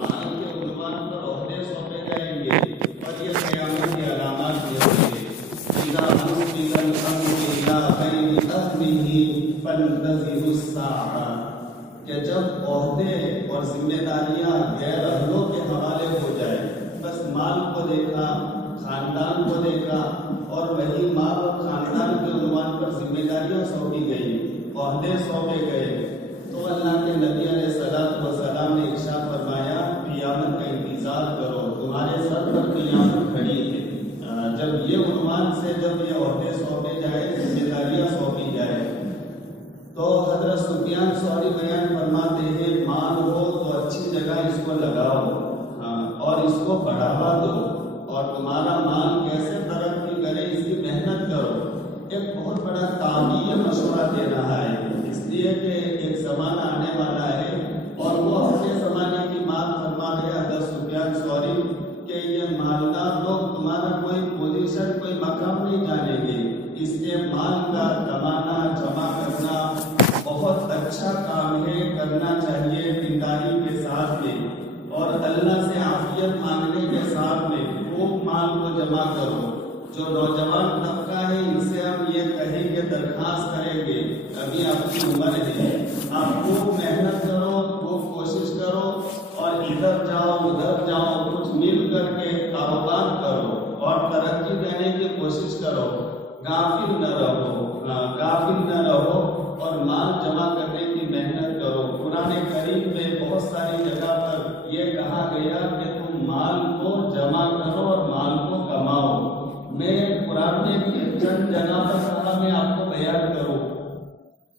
مال کے عنوان پر عہدے سونپے جائیں گے اور یہ قیامت کی علامات یہ ہوں گے. اذا انزل الامر الى غیر اهله فانتظروا الساعة، کہ جب عہدے اور ذمہ داریاں غیر اہلوں کے حوالے ہو جائے، بس مال کو دیکھا، خاندان کو دیکھا اور وہی مال اور خاندان کے عنوان پر ذمہ داریاں سونپی گئی، عہدے سونپے گئے، تو اللہ کے نبی علیہ السلام نے ارشاد فرمایا قیامت کا انتظار کرو، تمہارے سر پر قیامت کھڑی ہے. جب یہ عنوان سے جب یہ عہدے سونپے جائے، ذمہ داریاں سونپی جائے، تو حضرت سفیان ثوری بیان فرماتے ہیں مال ہو تو اچھی جگہ اس کو لگاؤ اور اس کو بڑھاوا دو، اور تمہارا مال کیسے ترقی کرے اس کی محنت کرو. ایک بہت بڑا تعبیر مشورہ دے رہا ہے، اس لیے کہ ایک زمانہ آنے والا ہے اور وہ اپنے زمانے کی بات فرما رہے حضرت سفیان ثوری کہ یہ مالدار لوگ تمہارا کوئی پوزیشن کوئی مقام نہیں جانیں گے، اس لیے مال کا کمانا جمع کرنا بہت اچھا کام ہے، کرنا چاہیے دینداری کے ساتھ میں اور اللہ سے عافیت مانگنے کے ساتھ میں خوب مال کو جمع کرو. جو نوجوان طبقہ ہے ان سے ہم یہ کہیں کہ درخواست کریں گے ابھی آپ کی عمر ہے، آپ خوب محنت کرو، خوب کوشش کرو اور ادھر جاؤ ادھر جاؤ، کچھ مل کر کے کاروبار کرو اور ترقی دینے کی کوشش کرو، غافل نہ رہو اور مال جمع کرنے کی محنت کرو. قرآن کریم میں بہت ساری جگہ پر یہ کہا گیا کہ تم مال کو جمع کرو اور مال کو کماؤ. میں قرآن میں چند جگہ پر کہا میں آپ کو بیان کروں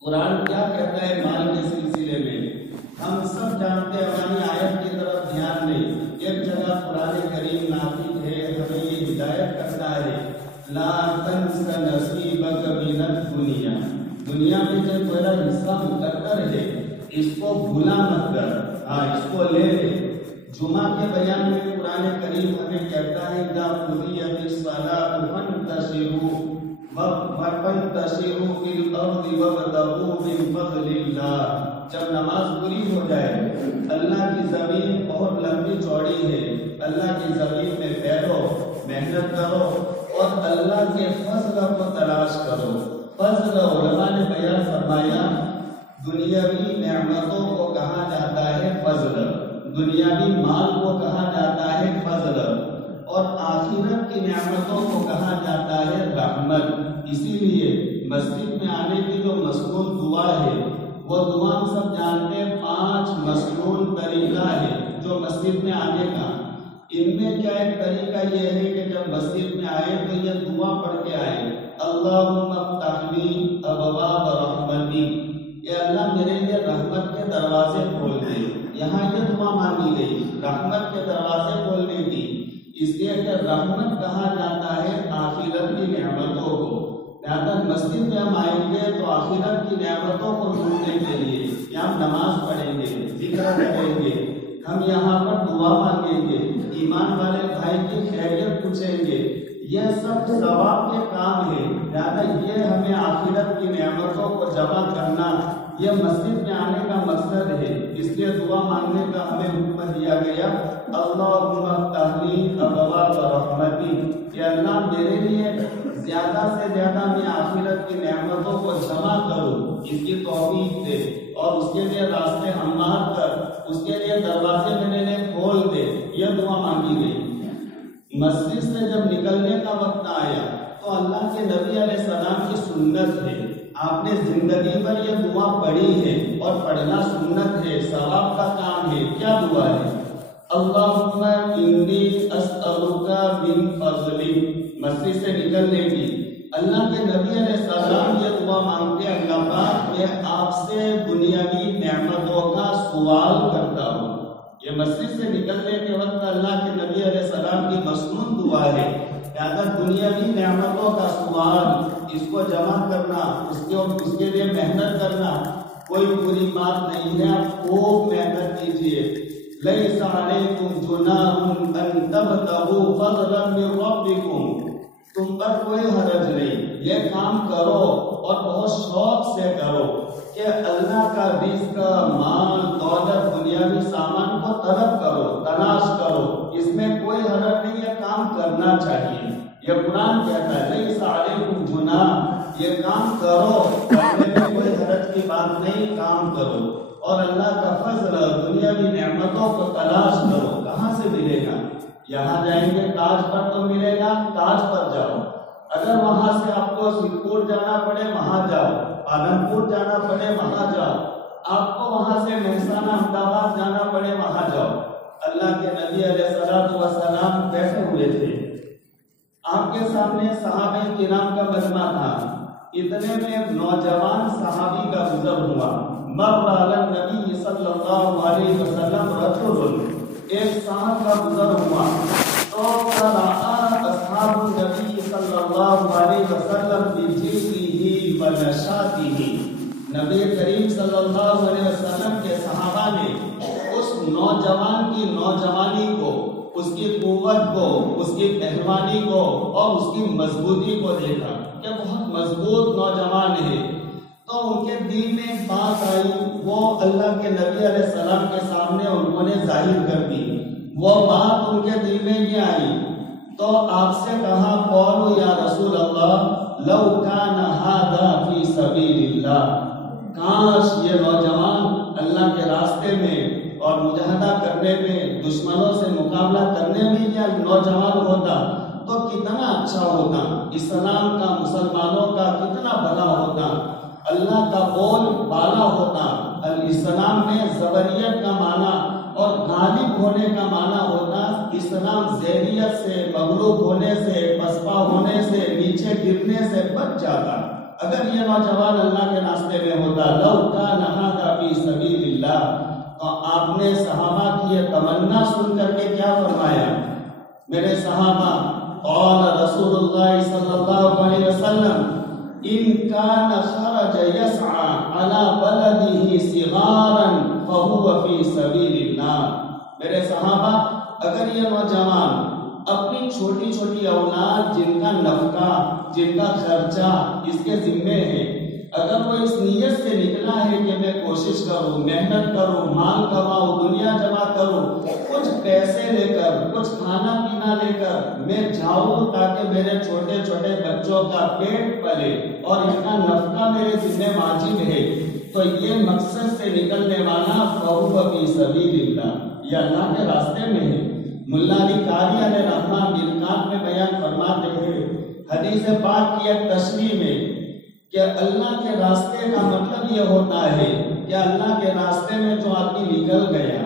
قرآن کیا کہتا ہے مال کے سلسلے میں. ہم سب جانتے ہیں، ہماری آیت کی طرف دھیان دیں. ایک جگہ قرآن کریم نافذ ہے، ہمیں یہ ہدایت کرتا ہے لا تنس نصیبک من الدنیا، دنیا میں جو تیرا حصہ مقرر ہے اس کو بھولا مت کر، اس کو لے لے. جمعہ کے بیان میں قرآن کریم ہمیں کہتا ہے اذا قضیت الصلاۃ فانتشروا فی الارض وابتغوا من فضل اللہ. جب نماز پوری ہو جائے، اللہ کی زمین بہت لمبی چوڑی ہے، اللہ کی زمین میں پھیلو، محنت کرو اور اللہ کے فضل کو تلاش کرو. فضل علماء نے بیان فرمایا دنیاوی نعمتوں کو کہا جاتا ہے فضل، دنیاوی مال کو کہا جاتا ہے فضل، اور آخرت کی نعمتوں کو کہا جاتا ہے رحمت. اسی لیے مسجد میں آنے کی جو مسنون دعا ہے وہ دعا ہم سب جانتے ہیں، 5 مسنون طریقہ ہے جو مسجد میں آنے کا. ان میں کیا ایک طریقہ یہ ہے کہ جب مسجد میں آئے تو یہ دعا پڑھ کے آئے اللہم افتح لی ابواب رحمتی، اے اللہ میرے لیے رحمت کے دروازے کھول دے. یہاں یہ دعا مانگی گئی رحمت کے دروازے کھولنے کی، اس لیے کہ رحمت کہا جاتا ہے آخرت کی نعمتوں کو. لہذا مسجد میں ہم آئیں گے تو آخرت کی نعمتوں کو ڈھونڈنے کے لیے یہاں نماز پڑھیں گے، ذکر کریں گے، ہم یہاں پر دعا مانگیں گے، ایمان والے بھائی کی خیریت پوچھیں گے. یہ سب ثواب کے کام ہے، لہذا یہ ہمیں آخرت کی نعمتوں کو جمع کرنا یہ مسجد میں آنے کا مقصد ہے. اس لیے دعا مانگنے کا ہمیں حکم دیا گیا اللہم افتح لی ابواب رحمتی، کہ اللہ میرے لیے زیادہ سے زیادہ میں آخرت کی نعمتوں کو جمع کروں، اس کی توفیق دے اور اس کے لیے راستے ہموار کر، اس کے لیے دروازے میرے لیے کھول دے. یہ دعا مانگی گئی. مسجد سے جب نکلنے کا وقت آیا تو اللہ کے نبی علیہ السلام کی سنت ہے، آپ نے زندگی پر یہ دعا پڑھی ہے اور پڑھنا سنت ہے، ثواب کا کام ہے. کیا دعا ہے؟ اللہم انی اسألک من فضلک. مسجد سے نکلنے کی اللہ کے نبی علیہ السلام یہ دعا مانگتے ہیں اللہ پاک میں آپ سے دنیاوی نعمتوں کا سوال کرتا ہوں. یہ مسجد سے نکلنے کے وقت اللہ کے نبی علیہ السلام کی مسنون دعا ہے. لہذا دنیاوی نعمتوں کا سوال، اس کو جمع کرنا، اس کے لیے محنت کرنا کوئی بری بات نہیں ہے. آپ خوب محنت کیجیے. لیس علیکم جناح ان تبتغوا فضلا من ربکم، تم پر کوئی حرج نہیں، یہ کام کرو اور بہت شوق سے کرو. کہ اللہ کا رزق، مال، دولت، دنیاوی سامان کو طلب کرو، تلاش کرو، اس میں کوئی حرج نہیں ہے، کام کرنا چاہیے۔ یہ قرآن کہتا ہے لیس علیکم جناح، یہ کام کرو، کرنے میں کوئی حرج کی بات نہیں، کام کرو۔ اور اللہ کا فضل، دنیاوی نعمتوں کو تلاش کرو۔ کہاں سے ملے گا؟ یہاں جائیں گے تاج پر تو ملے گا، تاج پر جاؤ۔ اگر وہاں سے آپ کو سرپور جانا پڑے وہاں جاؤ، پالنپور جانا پڑے وہاں جاؤ، آپ کو وہاں سے مہسانہ احمدآباد جانا پڑے وہاں جاؤ۔ اللہ کے نبی علیہ الصلوۃ والسلام بیٹھے ہوئے تھے، آپ کے سامنے صحابہ کرام کا مجمع تھا، اتنے میں ایک نوجوان صحابی کا گزر ہوا۔ مر علی النبی صلی اللہ علیہ وسلم رجل، ایک صاحب کا گزر ہوا تو اصحاب النبی صلی اللہ علیہ وسلم بجلدہ ونشاطہ، نبی کریم صلی اللہ علیہ وسلم کے صحابہ نے اس نوجوان کی نوجوانی کو، اس کی قوت کو، اس کی پہلوانی کو اور اس کی مضبوطی کو دیکھا کہ بہت مضبوط نوجوان ہے۔ تو ان کے دل میں ایک بات آئی، وہ اللہ کے نبی علیہ السلام کے سامنے انہوں نے ظاہر کر دی۔ وہ بات ان کے دل میں یہ آئی تو آپ سے کہا قولوا یا رسول اللہ لو کان ھذا فی سبیل اللہ، کاش یہ نوجوان اللہ کے راستے میں اور مجاہدہ کرنے میں، دشمنوں سے مقابلہ کرنے میں یہ نوجوان ہوتا تو کتنا اچھا ہوتا، اسلام کا، مسلمانوں کا کتنا بھلا ہوتا، اللہ کا بول بالا ہوتا۔ الاسلام میں زبریت کا معنی اور غالب ہونے کا معنی ہوتا، اسلام ذیلیت سے، مغلوب ہونے سے، پسپا ہونے سے، نیچے گرنے سے بچ جاتا۔ اگر یہ نوجوان اللہ کے راستے میں ہوتا، لو کان ھذا فی سبیل اللہ، تو آپ نے صحابہ کی یہ تمنا سن کر کے کیا فرمایا؟ میرے صحابہ، قال رسول اللہ صلی اللہ علیہ وسلم ان کان خرج یسعى علی بلدہ صغارا فهو فی سبیل اللہ۔ میرے صحابہ، اگر یہ نوجوان اپنی چھوٹی چھوٹی اولاد جن کا نفقہ، جن کا خرچہ اس کے ذمے ہے، اگر وہ اس نیت سے نکلا ہے کہ میں کوشش کروں، محنت کروں، مال کماؤں، دنیا جمع کروں، کچھ پیسے لے کر، کچھ کھانا پینا لے کر میں جاؤں تاکہ میرے چھوٹے چھوٹے بچوں کا پیٹ پلے اور ان کا نفقہ میرے ذمہ واجب ہے، تو یہ مقصد سے نکلنے والا فہو فی سبیل اللہ، یہ اللہ کے راستے میں ہے۔ ملا علی قاری علیہ رحمہ ملکات میں بیان فرماتے ہیں، حدیث پاک کی ایک تشریح میں، کہ اللہ کے راستے کا مطلب یہ ہوتا ہے کہ اللہ کے راستے میں جو آدمی نکل گیا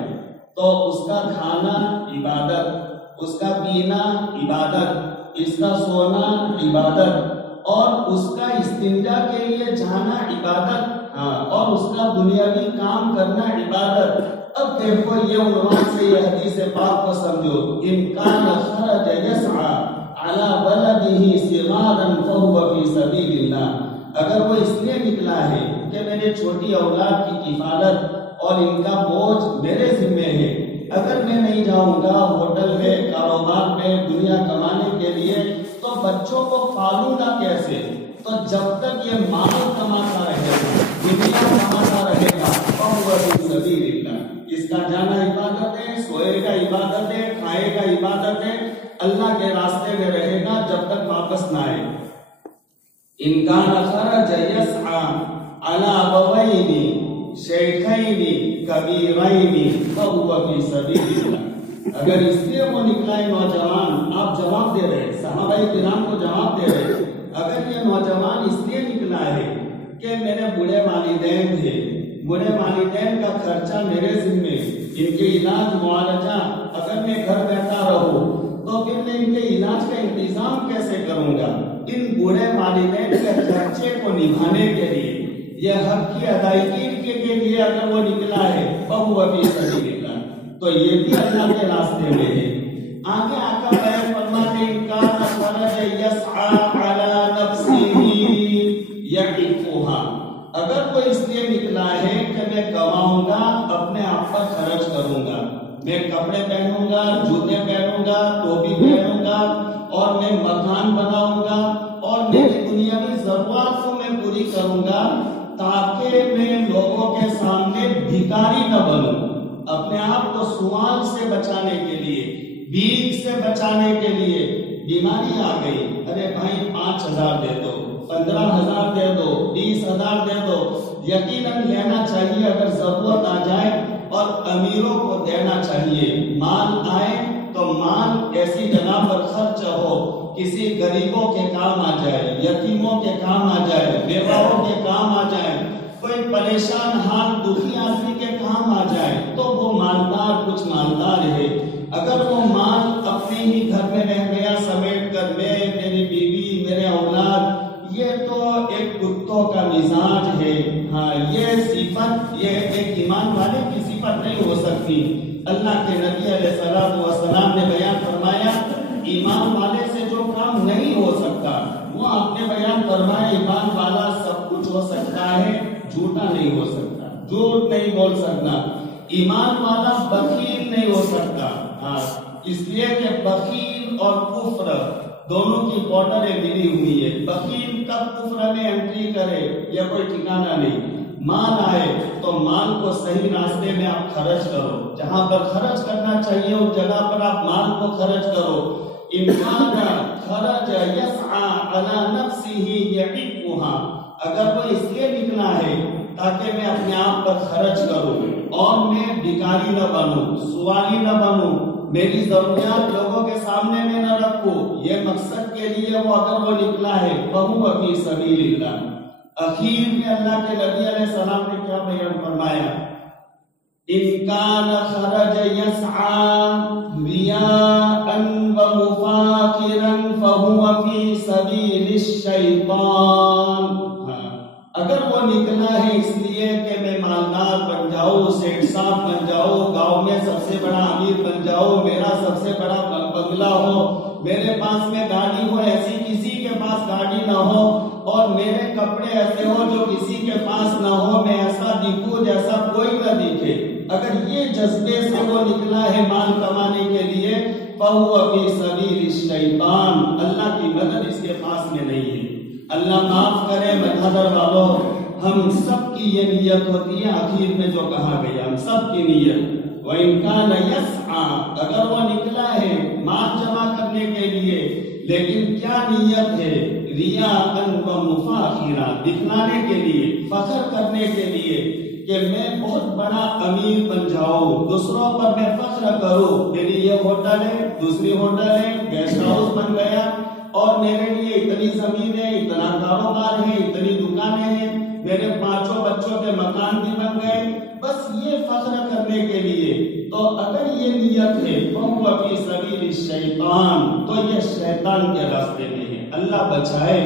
تو اس کا کھانا عبادت، اس کا پینا عبادت، اس کا سونا عبادت اور اس کا استنجا کے لیے جانا عبادت، اور اس کا دنیاوی کام کرنا عبادت۔ اب دیکھو یہ عنوان سے یہ حدیث پاک کو سمجھو، ان کان خرج یسعى علی بلدہ صغارا فهو فی سبیل اللہ، اگر وہ اس لیے نکلا ہے کہ میرے چھوٹی اولاد کی کفالت اور ان کا بوجھ میرے ذمے ہے، اگر میں نہیں جاؤں گا ہوٹل میں، کاروبار میں دنیا کمانے کے لیے تو بچوں کو پالوں گا کیسے؟ تو جب تک یہ مال کماتا رہے گا، دنیا کماتا رہے گا، فہو فی سبیل اللہ، اس کا جانا عبادت ہے، سوئے گا عبادت ہے، کھائے گا عبادت ہے، اللہ کے راستے میں رہے گا جب تک واپس نہ آئے۔ ان کان خرج یسعى علی ابوین شیخین کبیرین فهو فی سبیل اللہ، اگر اس لیے وہ نکلا ہے نوجوان، آپ جواب دے رہے، صحابہ کرام کو جواب دے رہے، اگر یہ نوجوان اس لیے نکلا ہے کہ میرے بوڑھے والدین تھے، بوڑھے والدین کا خرچہ میرے ذمے، ان کے علاج معالجہ، اگر میں گھر بیٹھا رہوں تو پھر میں ان کے علاج کا انتظام کیسے کروں گا؟ ان بوڑھے والدین کے خرچے کو نبھانے کے لیے، یہ حق کی ادائیگی کے لیے اگر وہ نکلا ہے فہو فی سبیل اللہ، تو یہ بھی اللہ کے راستے میں ہے۔ آگے آقا بیان فرماتے ہیں، کان خرج یسعى علی نفسہ یعفها، اگر وہ اس لیے نکلا ہے کہ میں کماؤں گا، اپنے آپ پر خرچ کروں گا، میں کپڑے پہنوں گا، جوتے پہنوں گا، ٹوپی پہنوں گا، اور میں مکان بناؤں گا، اور میری دنیاوی ضرورت کو میں پوری کروں گا، تاکہ میں لوگوں کے سامنے بھکاری نہ بنوں، اپنے آپ کو سوال سے بچانے کے لیے، بھیک سے بچانے کے لیے۔ بیماری آ گئی، ارے بھائی 5,000 دے دو، 15,000 دے دو، 20,000 دے دو، یقیناً لینا چاہیے اگر ضرورت آ جائے، اور امیروں کو دینا چاہیے۔ مال آئے تو مال ایسی جگہ پر خرچ ہو کسی غریبوں کے کام آ جائے، یتیموں کے کام آ جائے، بیواؤں کے کام آ جائے، کوئی پریشان حال دکھی آدمی کے کام آ جائے، تو وہ مالدار کچھ مالدار ہے۔ اگر وہ مال اپنے ہی گھر میں رہ گیا سمیٹ کر، میں، میری بیوی، میرے اولاد، یہ تو ایک کتوں کا مزاج ہے۔ ہاں، یہ صفت، یہ ایک ایمان والے کی صفت نہیں ہو سکتی۔ اللہ کے نبی علیہ السلام نے بیان فرمایا، ایمان والے سے جو کام نہیں ہو سکتا، وہ آپ نے بیان فرمایا ایمان والا سب کچھ ہو سکتا ہے، جھوٹا نہیں ہو سکتا، جھوٹ نہیں بول سکتا، ایمان والا بخیل نہیں ہو سکتا۔ ہاں، اس لیے کہ بخیل اور کفر دونوں کی بارڈریں ملی ہوئی ہے۔ بخیل کب کفر میں انٹری کرے یہ کوئی ٹھکانہ نہیں۔ مال آئے تو مال کو صحیح راستے میں آپ خرچ کرو، جہاں پر خرچ کرنا چاہیے اس جگہ پر آپ مال کو خرچ کرو۔ انسان خرج یسعى على نفسه يعفها، اگر وہ اس لیے نکلا ہے تاکہ میں اپنے آپ پر خرچ کروں اور میں بھکاری نہ بنوں، سوالی نہ بنوں، میری ضروریات لوگوں کے سامنے میں نہ رکھوں، یہ مقصد کے لیے وہ اگر وہ نکلا ہے فَهُوَ فِي سَبِيلِ اللَّهِ۔ اخیر میں اللہ کے نبی علیہ السلام نے کیا بیان فرمایا؟ ان کان خرج یسعى ریاء ومفاخرا فهو فی سبیل الشیطان۔ اگر وہ نکلا ہے اس لیے کہ میں مالدار بن جاؤں، سیٹ صاحب بن جاؤں، گاؤں میں سب سے بڑا امیر بن جاؤں، میرا سب سے بڑا بنگلہ ہو، میرے پاس میں گاڑی ہو ایسی کسی کے پاس گاڑی نہ ہو، اور میرے کپڑے ایسے ہو جو کسی کے پاس نہ ہو، میں ایسا دکھوں جیسا کوئی نہ دکھے، اگر یہ جذبے سے وہ نکلا ہے مال کمانے کے لیے، فَهُوَ فِي سَبِيلِ الشَّيْطَانِ، اللہ کی مدد اس کے پاس میں نہیں ہے۔ اللہ معاف کرے مدھر والوں، ہم سب کی یہ نیت ہوتی ہے، آخر میں جو کہا گیا ہم سب کی نیت، وَإِنْ كَانَ يَسْعَى، اگر وہ نکلا ہے مال جمع کرنے کے لیے، لیکن کیا نیت ہے؟ ریاء ومفاخرا، دکھلانے کے لیے، فخر کرنے کے لیے کہ میں بہت بڑا امیر بن جاؤں، دوسروں پر میں فخر کروں، میری یہ ہوٹل ہے، دوسری ہوٹل ہے، گیسٹ ہاؤس بن گیا، اور میرے لیے اتنی زمین ہے، اتنا کاروبار ہے، اتنی دکانیں ہیں، میرے 5 بچوں کے مکان بھی بن گئے، بس یہ فخر کرنے کے لیے۔ تو اگر یہ نیت ہے فَهُوَ فِي سَبِيلِ الشَّيْطَانِ، تو یہ شیطان کے راستے میں ہے۔ اللہ بچائے،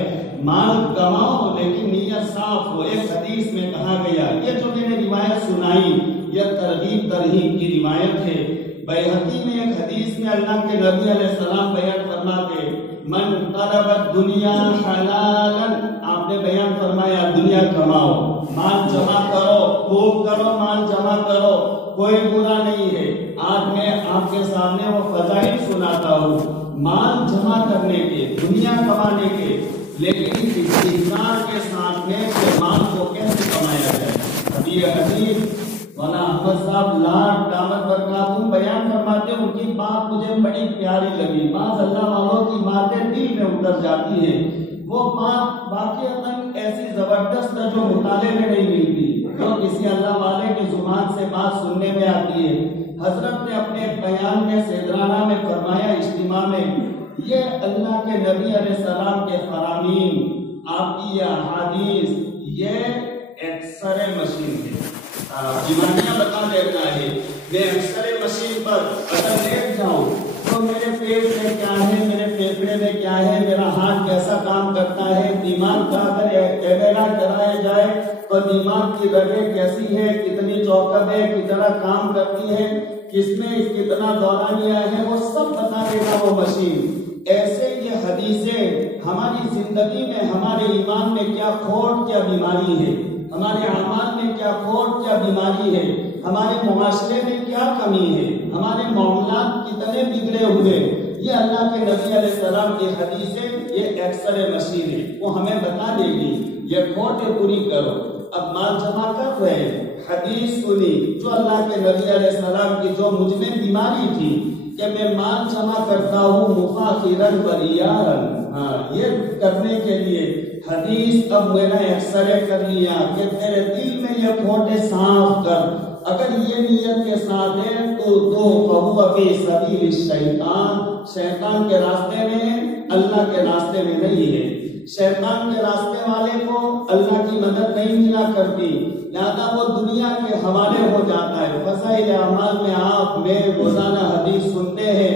مال کماؤ لیکن نیت صاف ہو۔ ایک حدیث میں کہا گیا، یہ جو میں نے روایت سنائی یہ ترغیب ترہیب کی روایت ہے، بیہقی میں ایک حدیث میں اللہ کے نبی علیہ السلام بیان فرماتے، من طلب الدنیا حلالا، آپ نے بیان فرمایا دنیا کماؤ، مال جمع کرو، خوب کرو، مال جمع کرو، کوئی برا نہیں ہے۔ آج میں آپ کے سامنے وہ فضائل سناتا ہوں مال جمع کرنے کے، دنیا کمانے کے، لیکن اس استحصال کے ساتھ میں کہ مال کو کیسے کمایا جائے۔ اب یہ حدیث مولانا احمد صاحب لاکھ دامت برکاتہ بیان فرماتے ہیں، ان کی بات مجھے بڑی پیاری لگی، بعض اللہ والوں کی باتیں دل میں اتر جاتی ہیں، وہ بات واقعتاً ایسی زبردست جو مطالعے میں نہیں ملتی، جو کسی اللہ والے کی زبان سے بات سننے میں آتی ہے۔ حضرت نے اپنے بیان میں سیدرانہ میں فرمایا، اجتماع میں، یہ اللہ کے نبی علیہ السلام کے فرامین، آپ کی یہ احادیث، یہ ایکسرے مشین ہے، بیماریاں بتا دیتا ہے۔ میں ایکسرے مشین پر اگر لیٹ جاؤں تو میرے پیٹ میں کیا ہے، میرے پھیپھڑے میں کیا ہے، میرا ہاتھ کیسا کام کرتا ہے، دماغ کا اگر کیمرہ کرایا جائے تو دماغ کی رگیں کیسی ہے، کتنی چوکب ہے، کتنا کام کرتی ہے، کس میں کتنا دورانیہ ہے، وہ سب بتا دے گا وہ مشین۔ ایسے یہ حدیثیں ہماری زندگی میں، ہمارے ایمان میں کیا کھوٹ، کیا بیماری ہے، ہمارے اعمال میں کیا کھوٹ، کیا بیماری ہے، ہمارے معاشرے میں کیا کمی ہے، ہمارے معاملات کتنے بگڑے ہوئے، یہ اللہ کے نبی علیہ السلام کی حدیثیں، یہ ایکسرے مشین ہے، وہ ہمیں بتا دے گی، یہ کھوٹیں پوری کرو۔ اب مال جمع کر رہے ہیں، حدیث سنی جو اللہ کے نبی علیہ السلام کی جو مجھ میں بیماری تھی کہ میں مال جمع کرتا ہوں مفاخرن وریان، یہ کرنے کے لیے حدیث اب میں نے ایکسرے کر لیا کہ تیرے دل میں یہ کھوٹے صاف کر، اگر یہ نیت کے ساتھ ہے تو فہو فی سبیل الشیطان، شیطان کے راستے میں ہے، اللہ کے راستے میں نہیں ہے۔ شیطان کے راستے والے کو اللہ کی مدد نہیں ملا کرتی، لہذا وہ دنیا کے حوالے ہو جاتا ہے۔ فضائل اعمال میں آپ میں روزانہ حدیث سنتے ہیں،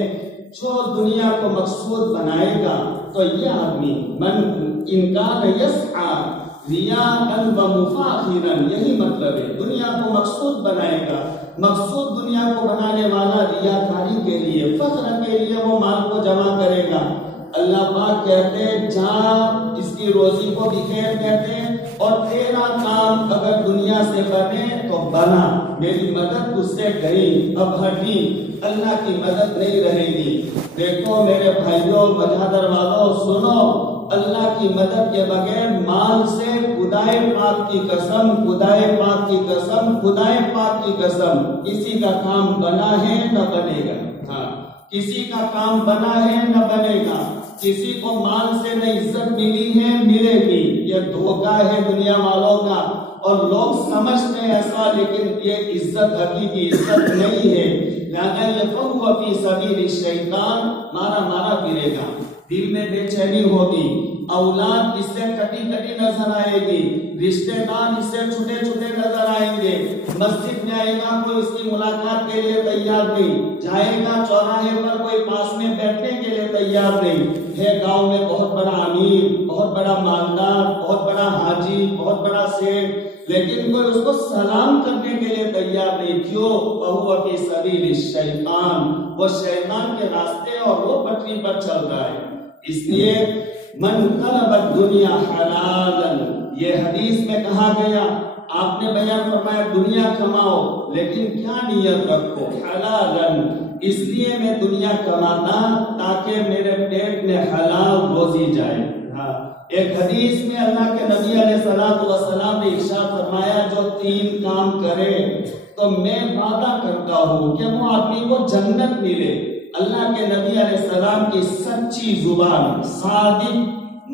جو دنیا کو مقصود بنائے گا تو یہ آدمی من انکان یسعی ریاء و مفاخرا، یہی مطلب ہے، دنیا کو مقصود بنائے گا۔ مقصود دنیا کو بنانے والا ریاکاری کے لیے، فخر کے لیے وہ مال کو جمع کرے گا۔ اللہ پاک کہتے ہیں جا اس کی روزی کو بکھیر دیتے ہیں، اور تیرا کام اگر دنیا سے بنے تو بنا، میری مدد اس سے گئی، اب ہٹی، اللہ کی مدد نہیں رہے گی۔ دیکھو میرے بھائیوں، برادر والوں، سنو، اللہ کی مدد کے بغیر مال سے خدائے پاک کی قسم، خدائے پاک کی قسم، خدائے پاک کی قسم، کسی کا کام بنا ہے نہ بنے گا۔ کسی کا کام بنا ہے نہ بنے گا، کسی کو مال سے نہ عزت ملی ہے ملے گی، یہ دھوکہ ہے دنیا والوں کا، اور لوگ سمجھتے ہیں ایسا، لیکن یہ عزت حقیقی عزت نہیں ہے۔ لہذا یہ فہو فی سبیل الشیطان، مارا پھرے گا، دل میں بے چینی ہوگی، اولاد اس سے کٹی کٹی نظر آئے گی، رشتے دار اس سے چھوٹے چھوٹے نظر آئیں گے، مسجد میں آئے گا کوئی اس کی ملاقات کے لیے تیار نہیں، جائے گا چوراہے پر کوئی پاس میں بیٹھنے کے لیے تیار نہیں ہے، گاؤں میں بہت بڑا امیر، بہت بڑا مالدار، بہت بڑا حاجی، بہت بڑا سیٹ، لیکن کوئی اس کو سلام کرنے کے لیے تیار نہیں۔ کیوں؟ فہو فی سبیل الشیطان، وہ شیطان کے راستے اور وہ پٹری پر چل رہا ہے۔ اس لیے من طلب الدنیا حلالا، یہ حدیث میں کہا گیا، آپ نے بیان فرمایا دنیا کماؤ لیکن کیا نیت رکھو؟ حلالا، اس لیے میں دنیا کماتا تاکہ میرے پیٹ میں حلال روزی جائے۔ ایک حدیث میں اللہ کے نبی علیہ السلام نے ارشاد فرمایا جو 3 کام کرے تو میں وعدہ کرتا ہوں کہ وہ آدمی کو جنت ملے۔ اللہ کے نبی علیہ السلام کی سچی زبان، صادق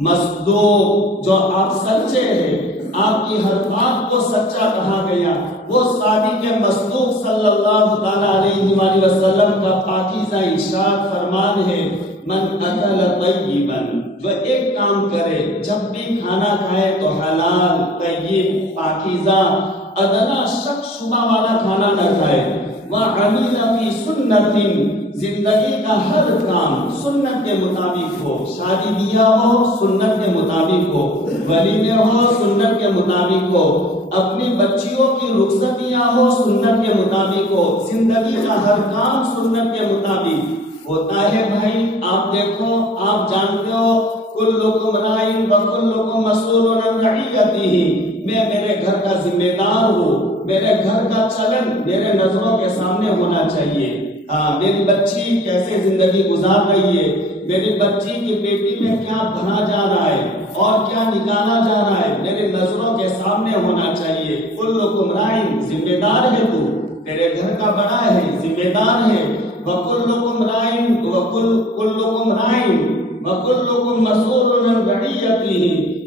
مصدوق، جو آپ سچے ہیں، آپ کی ہر بات کو سچا کہا گیا، وہ صادق مصدوق صلی اللہ تعالی علیہ وآلہ وسلم کا پاکیزہ ارشاد فرمان ہے، من اکل طیبا، جو ایک کام کرے، جب بھی کھانا کھائے تو حلال، طیب، پاکیزہ، ادنا شک شبہ والا کھانا نہ کھائے، وعمل فی سنت، زندگی کا ہر کام سنت کے مطابق ہو، شادی بیاہ ہو سنت کے مطابق ہو، ولیمے ہو سنت کے مطابق ہو، اپنی بچیوں کی رخصتیاں ہو سنت کے مطابق ہو، زندگی کا ہر کام سنت کے مطابق ہوتا ہے۔ بھائی آپ دیکھو، آپ جانتے ہو کلکم راعٍ وکلکم مسئول عن رعیتہ، میں میرے گھر کا ذمہ دار ہوں، میرے گھر کا چلن میرے نظروں کے سامنے ہونا چاہیے۔ میری بچی کیسے زندگی گزار رہی ہے، میری بچی کی پیٹی میں کیا بھرا جا رہا ہے اور کیا نکالا جا رہا ہے، میرے نظروں کے سامنے ہونا چاہیے۔ کلکم راعٍ، ذمہ دار ہے تو، تیرے گھر کا بڑا ہے، ذمہ دار ہے، وکلکم راعٍ وکلکم راعٍ وکلکم مسئول عن رعیتہ،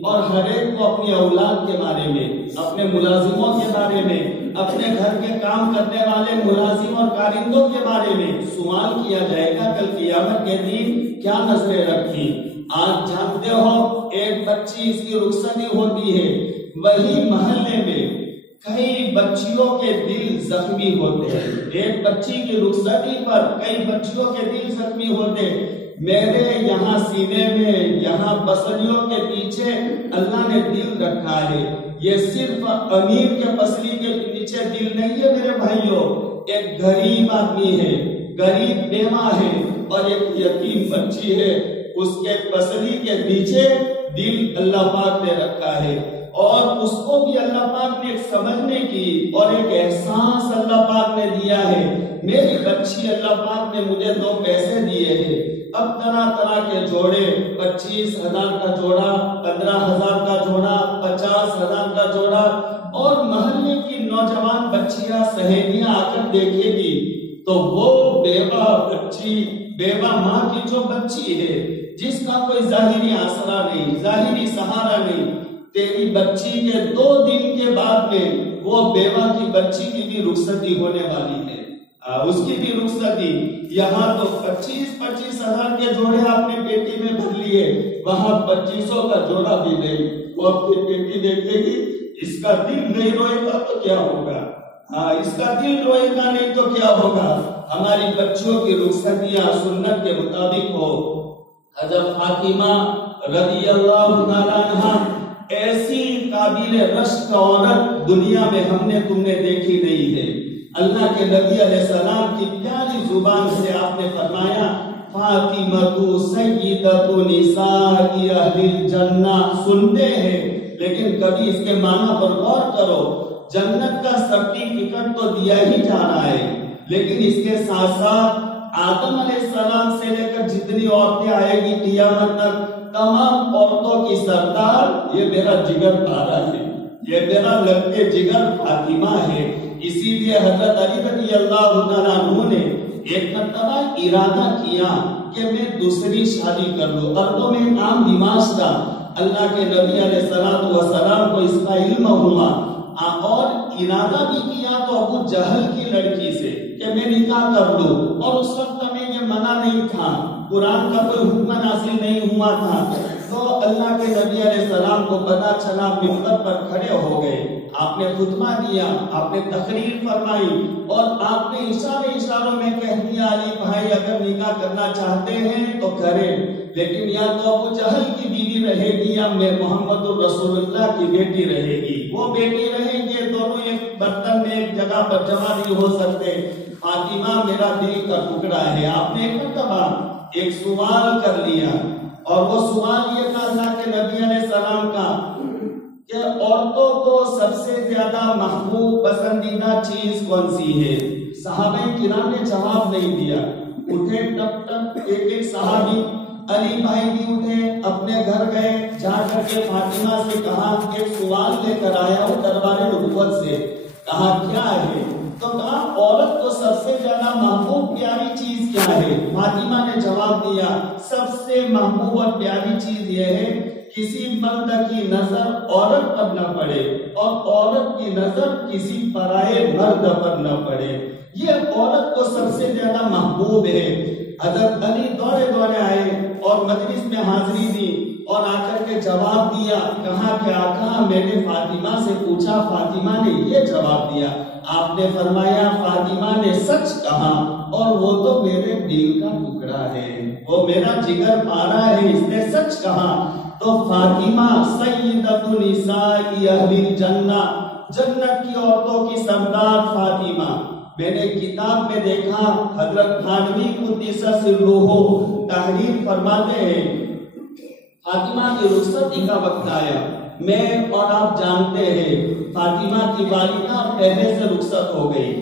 اور ہر ایک کو اپنی اولاد کے بارے میں، اپنے ملازموں کے بارے میں، اپنے گھر کے کام کرنے والے ملازم اور کارندوں کے بارے میں سوال کیا جائے گا کل قیامت کے دن، کیا نظریں رکھی۔ آج جانتے ہو ایک بچی اس کی رخصتی ہوتی ہے، وہی محلے میں کئی بچیوں کے دل زخمی ہوتے ہیں، ایک بچی کی رخصتی پر کئی بچیوں کے دل زخمی ہوتے ہیں۔ میرے یہاں سینے میں، یہاں پسلیوں کے پیچھے اللہ نے دل رکھا ہے، یہ صرف امیر کے پسلی کے نیچے دل نہیں ہے میرے بھائیوں، ایک غریب آدمی ہے، غریب بیوہ ہے اور ایک یتیم بچی ہے، اس کے پسلی کے نیچے دل اللہ پاک نے رکھا ہے، اور اس کو بھی اللہ پاک نے ایک سمجھنے کی اور ایک احساس اللہ پاک نے دیا ہے۔ میری بچی، اللہ پاک نے مجھے 2 پیسے دیے ہیں، اب طرح طرح کے جوڑے 25,000 کا جوڑا، 15,000 کا جوڑا، 50,000 کا جوڑا، اور محلے کی نوجوان بچیاں سہیلیاں آ کر دیکھے گی تو وہ بیوہ ماں کی جو بچی ہے جس کا کوئی ظاہری آسرا نہیں، ظاہری سہارا نہیں، تیری بچی کے 2 دن کے بعد میں وہ بیوہ کی بچی کی بھی رخصتی ہونے والی ہے، اس کی بھی رخصتی۔ یہاں تو 25,000 کے جوڑے آپ نے پیٹی میں بھر لیے، وہاں 2500 کا جوڑا بھی نہیں، وہ اپنی پیٹی دیکھے گی، اس کا دل نہیں روئے گا تو کیا ہوگا؟ اس کا دل روئے گا نہیں تو کیا ہوگا؟ ہماری بچوں کی رخصتیاں سنت کے مطابق ہو۔ حضرت فاطمہ رضی اللہ تعالیٰ عنہا ایسی قابل رشک عورت دنیا میں ہم نے تم نے دیکھی نہیں ہے۔ اللہ کے نبی علیہ السلام کی پیاری زبان سے آپ نے فرمایا فاطمہ سیدۃ نساء اہل الجنہ۔ سنتے ہیں لیکن کبھی اس کے معنی پر غور کرو، جنت کا سرٹیفکیٹ تو دیا ہی جا رہا ہے، لیکن اس کے ساتھ ساتھ آدم علیہ السلام سے لے کر جتنی عورتیں آئے گی قیامت تک، تمام عورتوں کی سردار یہ میرا جگر پارا ہے، یہ میرا لگتے جگر فاطمہ ہے۔ اسی لیے حضرت علی رضی اللہ تعالیٰ عنہ نے ایک مرتبہ ارادہ کیا کہ میں دوسری شادی کر لوں۔ عربوں میں ایک عام رواج تھا، اللہ کے نبی علیہ السلام کو اس کا علم ہوا اور ارادہ بھی کیا تو ابو جہل کی لڑکی سے کہ میں نکاح کر لوں، اور اس وقت میں یہ منع نہیں تھا، قرآن کا کوئی حکم نازل نہیں ہوا تھا۔ تو اللہ کے نبی علیہ السلام کو پتا چلا، ممبر پر کھڑے ہو گئے، آپ نے خطبہ دیا، آپ نے تقریر فرمائی، اور آپ نے اشاروں میں کہہ دیا علی بھائی اگر نکاح کرنا چاہتے ہیں تو کریں، لیکن یا تو ابو جہل کی بیوی رہے گی یا میں محمد الرسول اللہ کی بیٹی رہے گی، وہ بیٹی رہیں گے، دونوں ایک برتن میں ایک جگہ پر جمع نہیں ہو سکتے۔ فاطمہ میرا دل کا ٹکڑا ہے۔ آپ نے ایک مرتبہ ایک سوال کر لیا، اور وہ سوال یہ تھا اللہ کے نبی علیہ السلام کا کہ عورتوں کو سب سے زیادہ محبوب پسندیدہ چیز کون سی ہے؟ صحابہ کرام نے جواب نہیں دیا، اٹھے ٹپ ٹپ ایک صحابی، علی بھائی بھی اٹھے، اپنے گھر گئے، جا کر کے فاطمہ سے کہا ایک سوال لے کر آیا ہوں دربار نبوت سے، کہا کیا ہے؟ تو کہا عورت کو سب سے زیادہ محبوب پیاری چیز کیا ہے؟ فاطمہ نے جواب دیا سب سے محبوب اور پیاری چیز یہ ہے کسی مرد کی نظر عورت پر نہ پڑے اور عورت کی نظر کسی پرائے مرد پر نہ پڑے، یہ عورت کو سب سے زیادہ محبوب ہے۔ حضرت علی دوڑے آئے اور مجلس میں حاضری دی اور آ کر کے جواب دیا، کہا کہ آقا میں نے فاطمہ سے پوچھا، فاطمہ نے یہ جواب دیا، آپ نے فرمایا فاطمہ نے سچ کہا اور وہ تو میرے دل کا ٹکڑا ہے، وہ میرا جگر پارا ہے، اس نے سچ کہا۔ تو فاطمہ سیدۃ نساء اہل الجنہ، جنت کی عورتوں کی سردار فاطمہ۔ میں نے کتاب میں دیکھا حضرت تھانوی قدس سرہ تحریر فرماتے ہیں فاطمہ کی رخصتی کا وقت آیا، میں اور آپ جانتے ہیں فاطمہ کی والدہ پہلے سے رخصت ہو گئی،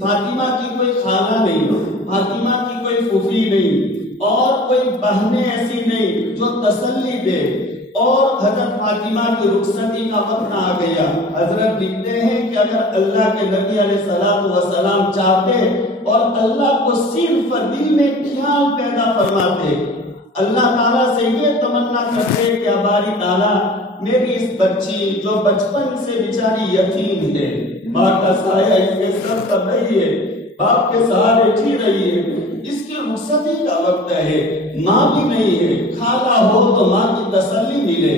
فاطمہ کی کوئی خالہ نہیں، فاطمہ کی کوئی پھوپھی نہیں اور کوئی بہنیں ایسی نہیں جو تسلی دے، اور حضرت فاطمہ کی رخصتی کا وقت آ گیا۔ حضرت لکھتے ہیں کہ اگر اللہ کے نبی علیہ السلام چاہتے اور اللہ کو صرف دل میں خیال پیدا فرماتے، اللہ تعالیٰ سے یہ تمنا کرتے کہ باری تعالیٰ میری اس بچی جو بچپن سے بیچاری یتیم ہے، ماں کا سایہ اس کے سر پر نہیں ہے، باپ کے سہارے جی رہی ہے، اس کی رخصتی کا وقت ہے، ماں بھی نہیں ہے، خالہ ہو تو ماں کی تسلی ملے،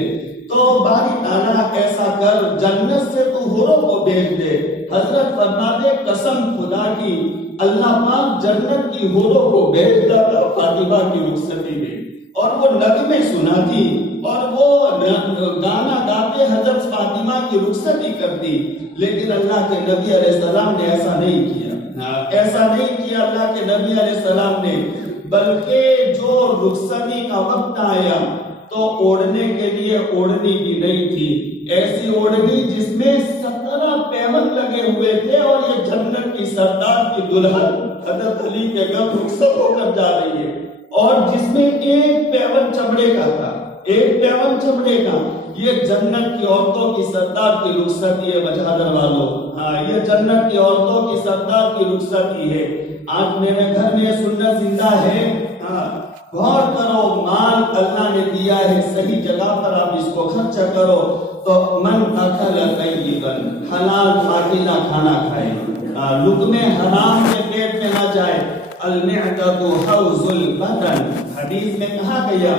تو باری تعالیٰ ایسا کر جنت سے تو حوروں کو بھیج دے۔ حضرت فرماتے قسم خدا کی اللہ پاک جنت کی حوروں کو بھیج دیتا فاطمہ کی رخصتی میں، اور وہ نغمے سناتی اور وہ گانا گاتے حضرت فاطمہ کی رخصتی کرتی، لیکن اللہ کے نبی علیہ السلام نے ایسا نہیں کیا، ایسا نہیں کیا اللہ کے نبی علیہ السلام نے، بلکہ جو رخصتی کا وقت آیا تو اوڑھنے کے لیے اوڑھنی بھی نہیں تھی، ایسی اوڑھنی جس میں 17 پیون لگے ہوئے تھے، اور یہ جنت کی سردار کی دلہن حضرت علی کے گھر رخصت ہو کر جا رہی ہے، اور جس میں ایک پیون چمڑے کا تھا، ایک لیول چمڑے کا. یہ جنت کی عورتوں کی سردار کی رخصتی ہے بجادر والوں. ہاں یہ جنت کی عورتوں کی سردار کی رخصتی ہے. آج میرے گھر میں سنت زندہ ہے. غور کرو، مال اللہ نے دیا ہے، صحیح جگہ پر آپ اس کو خرچ کرو تو من اکل طیبا، حلال پاکیزہ کھانا کھائے، لقمے حرام کے پیٹ میں نہ جائے. المعدۃ حوض البدن، حدیث میں کہا گیا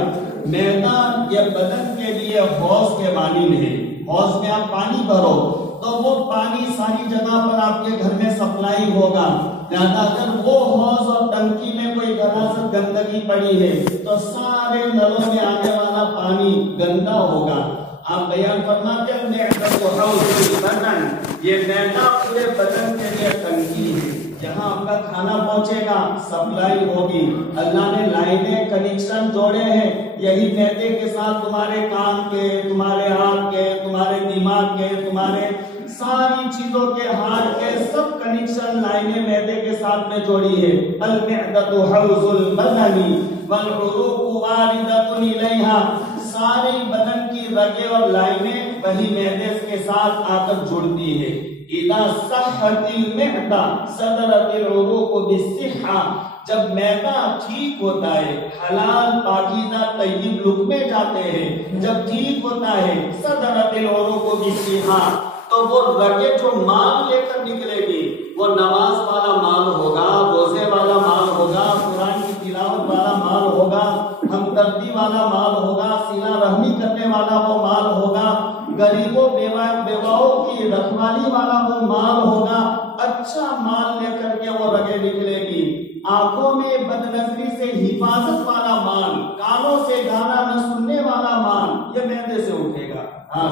معدہ یہ بدن کے لیے حوض کے مانند ہے. حوض میں آپ پانی بھرو تو وہ پانی ساری جگہ پر آپ کے گھر میں سپلائی ہوگا. اگر وہ حوض اور ٹنکی میں کوئی ذرا سی گندگی پڑی ہے تو سارے نلوں میں آنے والا پانی گندا ہوگا. آپ بیان فرماتے ہیں معدۃ حوض البدن، یہ معدہ پورے بدن کے لیے ٹنکی ہے. جہاں آپ کا کھانا پہنچے گا سپلائی ہوگی. اللہ نے لائنیں کنیکشن جوڑے ہیں، یہی معدے کے ساتھ تمہارے کان کے، تمہارے آنکھ کے، تمہارے دماغ کے، تمہارے ساری چیزوں کے، ہارٹ کے، سب کنیکشن لائنیں معدے کے ساتھ میں جوڑی ہے. المعدۃ حوض البدن والعروق واردۃ الیہا، سارے بدن کی رگیں اور لائنیں وہی معدے کے ساتھ آ کر جڑتی ہے. اذا صحت المعدہ صدرت العروق بالصحہ، جب معدہ ٹھیک ہوتا ہے، حلال پاکیزہ طیب لقمے جاتے ہیں، جب ٹھیک ہوتا ہے صدرت العروق بالصحہ، تو وہ رگیں جو مال لے کر نکلے گی وہ نماز والا مال ہوگا، روزے والا مال ہوگا، قرآن کی تلاوت والا مال ہوگا، ہمدردی والا مال ہوگا، صلہ رحمی کرنے والا وہ مال ہوگا، غریبوں بیواؤں کی رکھوالی والا وہ مال ہوگا. اچھا مال لے کر کے وہ رگیں نکلے گی. آنکھوں میں بد نظری سے حفاظت والا مال، کانوں سے گانا نہ سننے والا مال، یہ معدے سے اٹھے گا.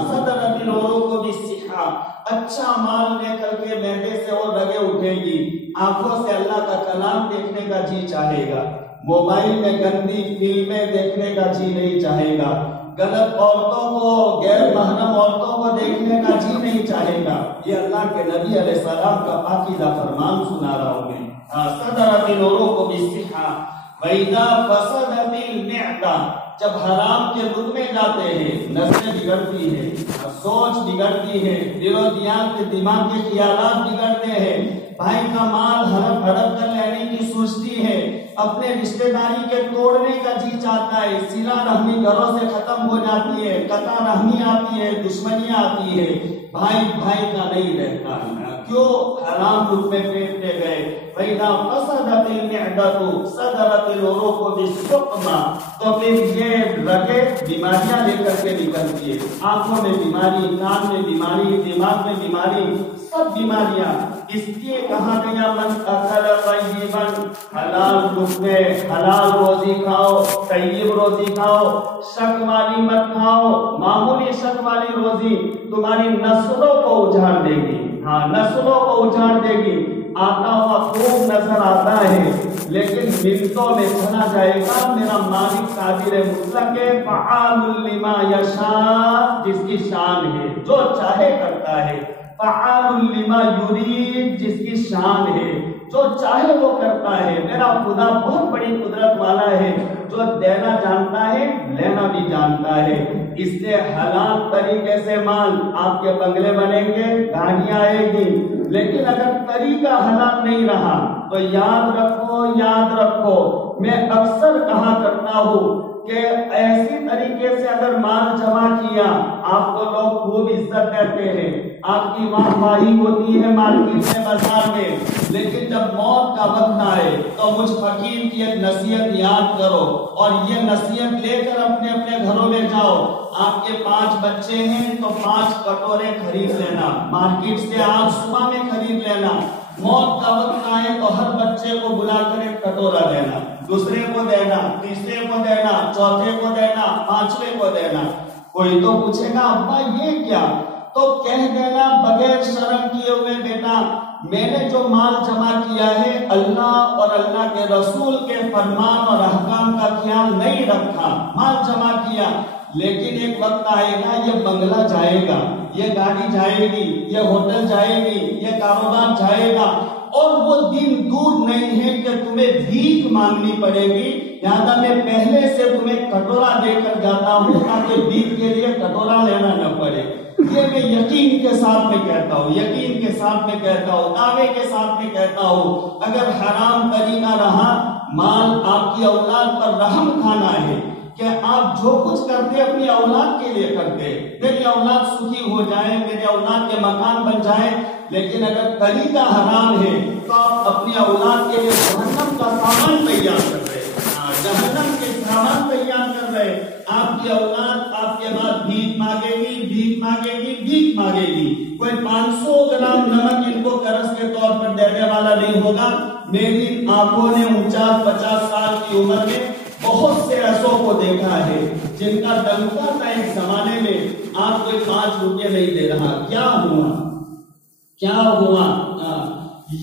صدرت العروق بالصحہ، اچھا مال لے کر کے معدے سے وہ رگیں اٹھے گی. آنکھوں سے اللہ کا کلام دیکھنے کا جی چاہے گا، موبائل میں گندی فلمیں دیکھنے کا جی نہیں چاہے گا، غلط عورتوں کو، غیر محرم عورتوں کو دیکھنے کا جی نہیں چاہے گا. یہ اللہ کے نبی علیہ السلام کا پاکیزہ فرمان سنا رہا ہوں میں. صدرت العروق بالصحہ وَإِذَا فَسَدَتِ الْمِعْدَةُ، جب حرام کے لقمے جاتے ہیں نسلیں بگڑتی ہیں، سوچ بگڑتی ہے، دل و دماغ کے خیالات بگڑتے ہیں، بھائی کا مال ہڑپ ہڑپ کر لینے کی سوچتی ہے، اپنے رشتہ داری کے توڑنے کا جی چاہتا ہے، صلہ رحمی گھروں سے ختم ہو جاتی ہے، قطع رحمی آتی ہے، دشمنیاں آتی ہے، بھائی بھائی کا نہیں رہتا. کیوں؟ حرام لقمے پیٹ میں گئے. فَإِذَا فَسَدَتِ الْمِعْدَةُ صَدَرَتِ الْعُرُوقُ بِالسُّقْمَةِ، تو پھر یہ رگیں بیماریاں لے کر کے نکلتی ہے. آنکھوں میں بیماری، کان میں بیماری، دماغ میں بیماری، سب بیماریاں. اس لیے کہا گیا من اکل طیبا، حلال لقمے، حلال روزی کھاؤ، طیب روزی کھاؤ، شک والی مت کھاؤ. معمولی شک والی روزی تمہاری نسلوں کو اجاڑ دے گی. ہاں نسلوں کو اجاڑ دے گی. آتا ہوا خوب نظر آتا ہے لیکن منٹوں میں چلا جائے گا. میرا مالک قادر مطلق ہے، فعال لما یشاء، جس کی شان ہے جو چاہے کرتا ہے، فعال لما یرید، جس کی شان ہے جو چاہے وہ کرتا ہے. میرا خدا بہت بڑی قدرت والا ہے، جو دینا جانتا ہے لینا بھی جانتا ہے. اس سے حلال طریقے سے مال، آپ کے بنگلے بنیں گے، گاڑیاں آئے گی، لیکن اگر طریقہ حلال نہیں رہا تو یاد رکھو میں اکثر کہا کرتا ہوں کہ ایسی طریقے سے اگر مال جمع کیا آپ کو لوگ خوب عزت دیتے ہیں، آپ کی واہواہی ہوتی ہے مارکیٹ میں، بازار میں، لیکن جب موت کا وقت آئے تو مجھ فقیر کی ایک نصیحت یاد کرو اور یہ نصیحت لے کر اپنے اپنے گھروں میں جاؤ. آپ کے 5 بچے ہیں تو 5 کٹورے خرید لینا، مارکیٹ سے آج صبح میں خرید لینا. موت کا وقت آئے تو ہر بچے کو بلا کر ایک کٹورا دینا، دوسرے کو دینا، تیسرے کو دینا، چوتھے کو دینا، 5ویں کو دینا. کوئی تو پوچھے گا ابا یہ کیا؟ تو کہہ دینا بغیر شرم کیے ہوئے بیٹا میں نے جو مال جمع کیا ہے اللہ اور اللہ کے رسول کے فرمان اور احکام کا خیال نہیں رکھا، مال جمع کیا، لیکن ایک وقت آئے گا یہ بنگلہ جائے گا، یہ گاڑی جائے گی، یہ ہوٹل جائے گی، یہ کاروبار جائے گا، اور وہ دن دور نہیں ہے کہ تمہیں بھیک مانگنی پڑے گی لہذا میں پہلے سے تمہیں کٹورا دے کر جاتا ہوں تاکہ بیت کے لیے کٹورا لینا نہ پڑے۔ یہ میں یقین کے ساتھ میں کہتا ہوں، یقین کے ساتھ میں کہتا ہوں، دعوے کے ساتھ میں کہتا ہوں، اگر حرام طریقہ رہا مال آپ کی اولاد پر رحم کھانا ہے کہ آپ جو کچھ کرتے اپنی اولاد کے لیے کرتے، میری اولاد سخی ہو جائے، میرے اولاد کے مکان بن جائے، لیکن اگر طریقہ حرام ہے تو آپ اپنی اولاد کے لیے جہنم کا سامان تیار کر رہے، جہنم کے سامان تیار کر رہے۔ آپ کی اولاد آپ کے بعد بھیک مانگے گی، بھیک مانگے گی، بھیک مانگے گی، کوئی 500 گرام نمک ان کو قرض کے طور پر دینے والا نہیں ہوگا۔ میری آنکھوں نے 50 سال کی عمر میں بہت سے ایسوں کو دیکھا ہے جن کا ڈنکا تھا ایک زمانے میں، آج کوئی 5 روپے نہیں دے رہا۔ کیا ہوا؟ کیا ہوا؟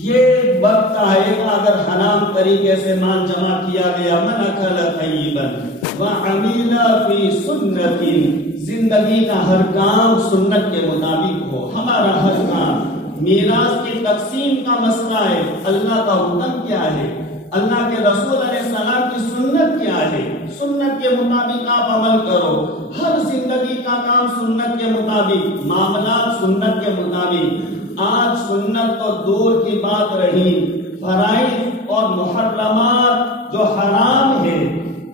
یہ وقت آئے گا اگر حرام طریقے سے مال جمع کیا گیا، من اکل طیبا وعمل فی سنت، زندگی کا ہر کام سنت کے مطابق ہو، ہمارا ہر کام۔ میراث کی تقسیم کا مسئلہ ہے، اللہ کا حکم کیا ہے، اللہ کے رسول علیہ السلام کی سنت کیا ہے، سنت کے مطابق آپ عمل کرو۔ ہر زندگی کا کام سنت کے مطابق، معاملات سنت کے مطابق۔ آج سنت تو دور کی بات رہی، فرائض اور محرمات جو حرام ہے،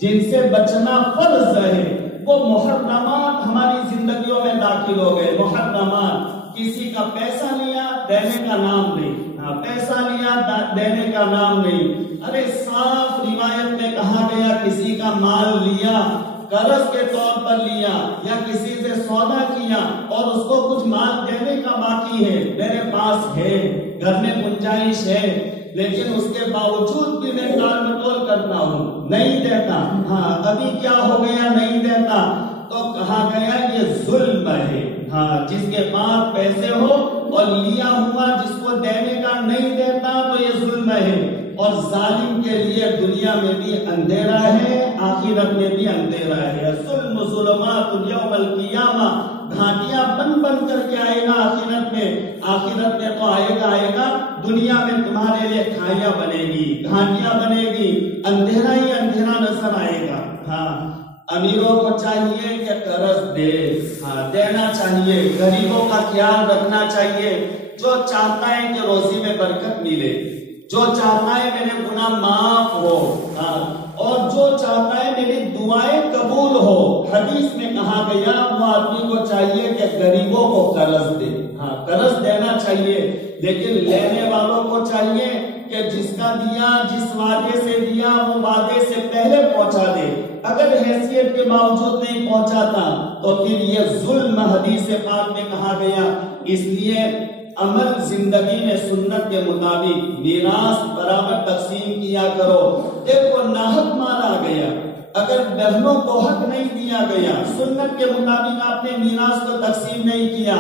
جن سے بچنا فرض ہے، وہ محرمات ہماری زندگیوں میں داخل ہو گئے۔ محرمات، کسی کا پیسہ لیا دینے کا نام نہیں، پیسہ لیا دینے کا نام نہیں۔ ارے صاف روایت میں کہا گیا کسی کا مال لیا، قرض کے طور پر لیا یا کسی سے سودا کیا اور اس کو کچھ مال دینے کا باقی ہے، میرے پاس ہے، گھر میں گنجائش ہے، لیکن اس کے باوجود بھی میں ٹال مٹول کرتا ہوں، نہیں دیتا۔ ہاں ابھی کیا ہو گیا، نہیں دیتا، تو کہا گیا یہ ظلم ہے۔ ہاں جس کے پاس پیسے ہو اور لیا ہوا جس کو دینے کا نہیں دیتا تو یہ ظلم ہے۔ اور ظالم کے لیے دنیا میں بھی اندھیرا ہے، آخرت میں بھی اندھیرا ہے۔ ظلم ظلمات یوم القیامہ، گھاٹیاں بن بن کر کے آئے گا آخرت میں۔ آخرت میں تو آئے گا، دنیا میں تمہارے لیے کھائیاں بنے گی، گھاٹیاں بنے گی، اندھیرا ہی اندھیرا نظر آئے گا۔ ہاں امیروں کو چاہیے کہ قرض دے، دینا چاہیے، غریبوں کا خیال رکھنا چاہیے۔ جو چاہتا ہے کہ روزی میں برکت ملے، جو چاہتا ہے میرے گناہ معاف ہو، اور جو چاہتا ہے میری دعائیں قبول ہو، حدیث میں کہا گیا وہ آدمی کو چاہیے کہ غریبوں کو قرض دے، قرض دینا چاہیے، لیکن لینے والوں کو چاہیے کہ جس کا دیا، جس وعدے سے دیا، وہ وعدے سے پہلے پہنچا دے۔ اگر حیثیت کے باوجود نہیں پہنچاتا تو پھر یہ ظلم حدیث پاک میں کہا گیا۔ اس لیے عمل زندگی میں سنت کے مطابق، میراث برابر تقسیم کیا کرو۔ دیکھو ناحق مال آ گیا، اگر بہنوں کو حق نہیں دیا گیا، سنت کے مطابق آپ نے میراث کو تقسیم نہیں کیا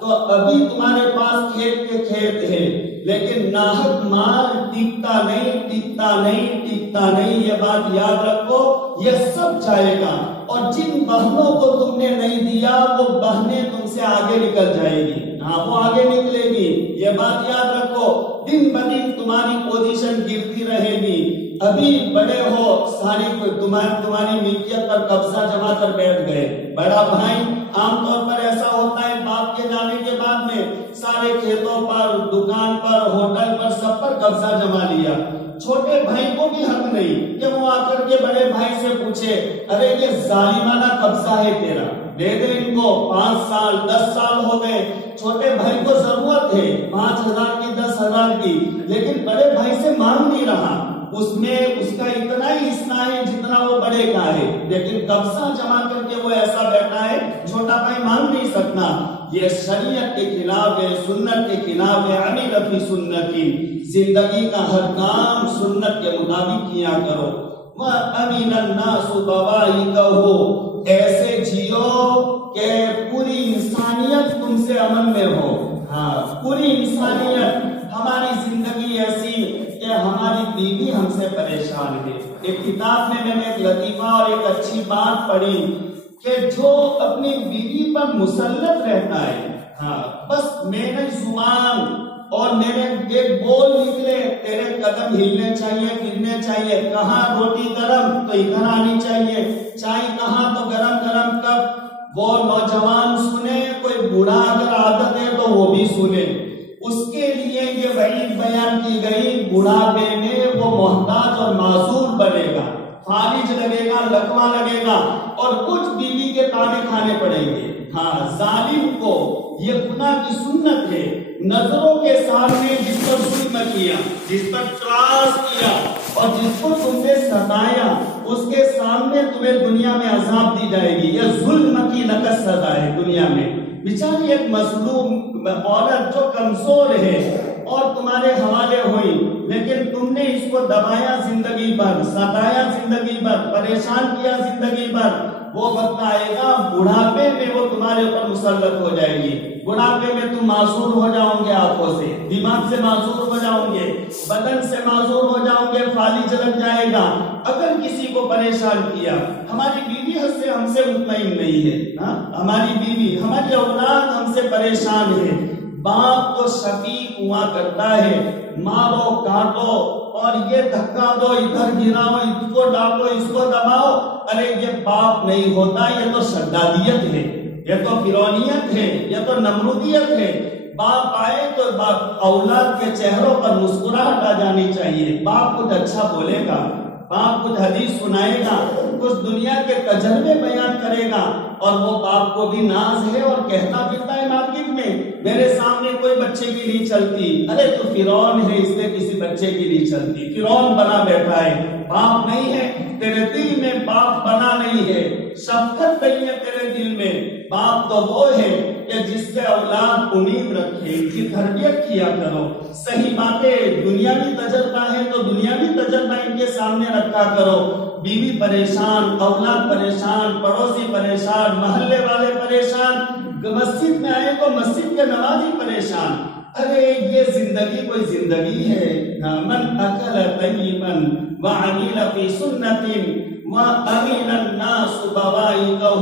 تو ابھی تمہارے پاس کھیت کے کھیت ہے، لیکن ناحق مال ٹکتا نہیں، ٹکتا نہیں، ٹکتا نہیں۔ یہ بات یاد رکھو، یہ سب جائے گا، اور جن بہنوں کو تم نے نہیں دیا وہ بہنیں تم سے آگے نکل جائے گی، وہ آگے نکلے گی۔ یہ بات یاد رکھو، دن بدن تمہاری پوزیشن گرتی رہے گی۔ ابھی بڑے ہو، ساری تمہاری ملکیت پر قبضہ جما کر بیٹھ گئے۔ بڑا بھائی عام طور پر ایسا ہوتا ہے، باپ کے جانے کے بعد میں سارے کھیتوں پر، دکان پر، ہوٹل پر، سب پر قبضہ جما لیا۔ چھوٹے بھائی کو بھی حق نہیں کہ وہ آ کر کے بڑے بھائی سے پوچھے، ارے یہ ظالمانہ قبضہ ہے تیرا، دے دے ان کو، 5 سال 10 سال ہو گئے۔ چھوٹے بھائی کو ضرورت ہے 5,000 کی، 10,000 کی، لیکن بڑے بھائی سے مانگ نہیں رہا۔ اس میں اس کا اتنا ہی حصہ ہے جتنا وہ بڑے کا ہے، لیکن قبضہ جما کر کے وہ ایسا بیٹھا ہے، چھوٹا بھائی مانگ نہیں سکتا۔ یہ شریعت کے خلاف ہے، سنت کے خلاف ہے۔ عمل فی سنتی، زندگی کا ہر کام سنت کے مطابق کیا کرو۔ وَأَمِنَ النَّاسُ بَوَائِقَهُ، ایسے جیو کہ پوری انسانیت تم سے امن میں ہو۔ پوری انسانیت، ہماری زندگی ایسی کہ ہماری بیوی ہم سے پریشان ہے۔ ایک کتاب میں نے ایک لطیفہ اور ایک اچھی بات پڑھی کہ جو اپنی بیوی پر پر مسلط رہتا ہے. ہاں بس میرے زبان اور میرے ایک بول نکلے تیرے قدم ہلنے چاہیے, پھرنے چاہیے. کہاں روٹی گرم تو ادھر آنی چاہیے, چائے کہاں تو گرم گرم کب وہ نوجوان سنے, کوئی بوڑھا اگر عادت ہے تو وہ بھی سنے. اس کے لیے یہ وعید بیان کی گئی, بڑھاپے میں وہ محتاج اور معذور بنے گا, فالج لگے گا, لقمہ لگے گا اور کچھ بیوی کے تانے کھانے پڑیں گے. ہاں ظالم کو یہ خدا کی سنت ہے, نظروں کے سامنے جس پر ظلم کیا, جس پر تراس کیا اور جس کو تم نے ستایا, اس کے سامنے تمہیں دنیا میں عذاب دی جائے گی. یہ ظلم کی نقص سزا ہے دنیا میں. بیچاری ایک مظلوم عورت جو کمزور ہے اور تمہارے حوالے ہوئی, لیکن تم نے اس کو دبایا زندگی بھر, ستایا زندگی بھر, پریشان کیا زندگی بھر. وہ وقت آئے گا بڑھاپے میں وہ تمہارے اوپر مسلط ہو جائے گی. بڑھاپے میں تم معذور ہو جاؤ گے, آنکھوں سے, دماغ سے معذور ہو جاؤ گے, بدن سے معذور ہو جاؤ گے, فالج لگ جائے گا. اگر کسی کو پریشان کیا, ہماری بیوی ہم سے مطمئن نہیں ہے, ہماری بیوی, ہماری اولاد ہم سے پریشان ہے. باپ تو شفیق ہوا کرتا ہے, مارو کاٹو اور یہ دھکا دو, ادھر گراؤ, اس کو ڈالو, اس کو دباؤ. ارے یہ باپ نہیں ہوتا, یہ تو شدادیت ہے, یہ تو فرعونیت ہے, یہ تو نمرودیت ہے. باپ آئے تو باپ اولاد کے چہروں پر مسکراہٹ آ جانی چاہیے. باپ کچھ اچھا بولے گا, باپ کچھ حدیث سنائے گا, کچھ دنیا کے تجربے بیان کرے گا, اور وہ باپ کو بھی ناز ہے اور کہتا پھرتا ہے مارکیٹ میں, میرے سامنے کوئی بچے کی نہیں چلتی, ارے تو فرعون ہے اس لیے کسی بچے کی نہیں چلتی, فرعون بنا بیٹھا ہے. باپ نہیں ہے تیرے دل میں, باپ بنا نہیں ہے, شفقت نہیں ہے تیرے دل میں. باپ تو وہ ہے کہ جس سے اولاد امید رکھے, ان کی تربیت کیا کرو. صحیح باتیں, دنیاوی تجربہ ہے تو دنیاوی تجربہ ان کے سامنے رکھا کرو. بیوی پریشان, اولاد پریشان, پڑوسی پریشان, محلے والے پریشان, مسجد میں آئے تو مسجد کے نمازی پریشان. ارے یہ زندگی کوئی زندگی ہے؟ من اکل طیبا وعمل فی سنت وامن الناس بوائقہ.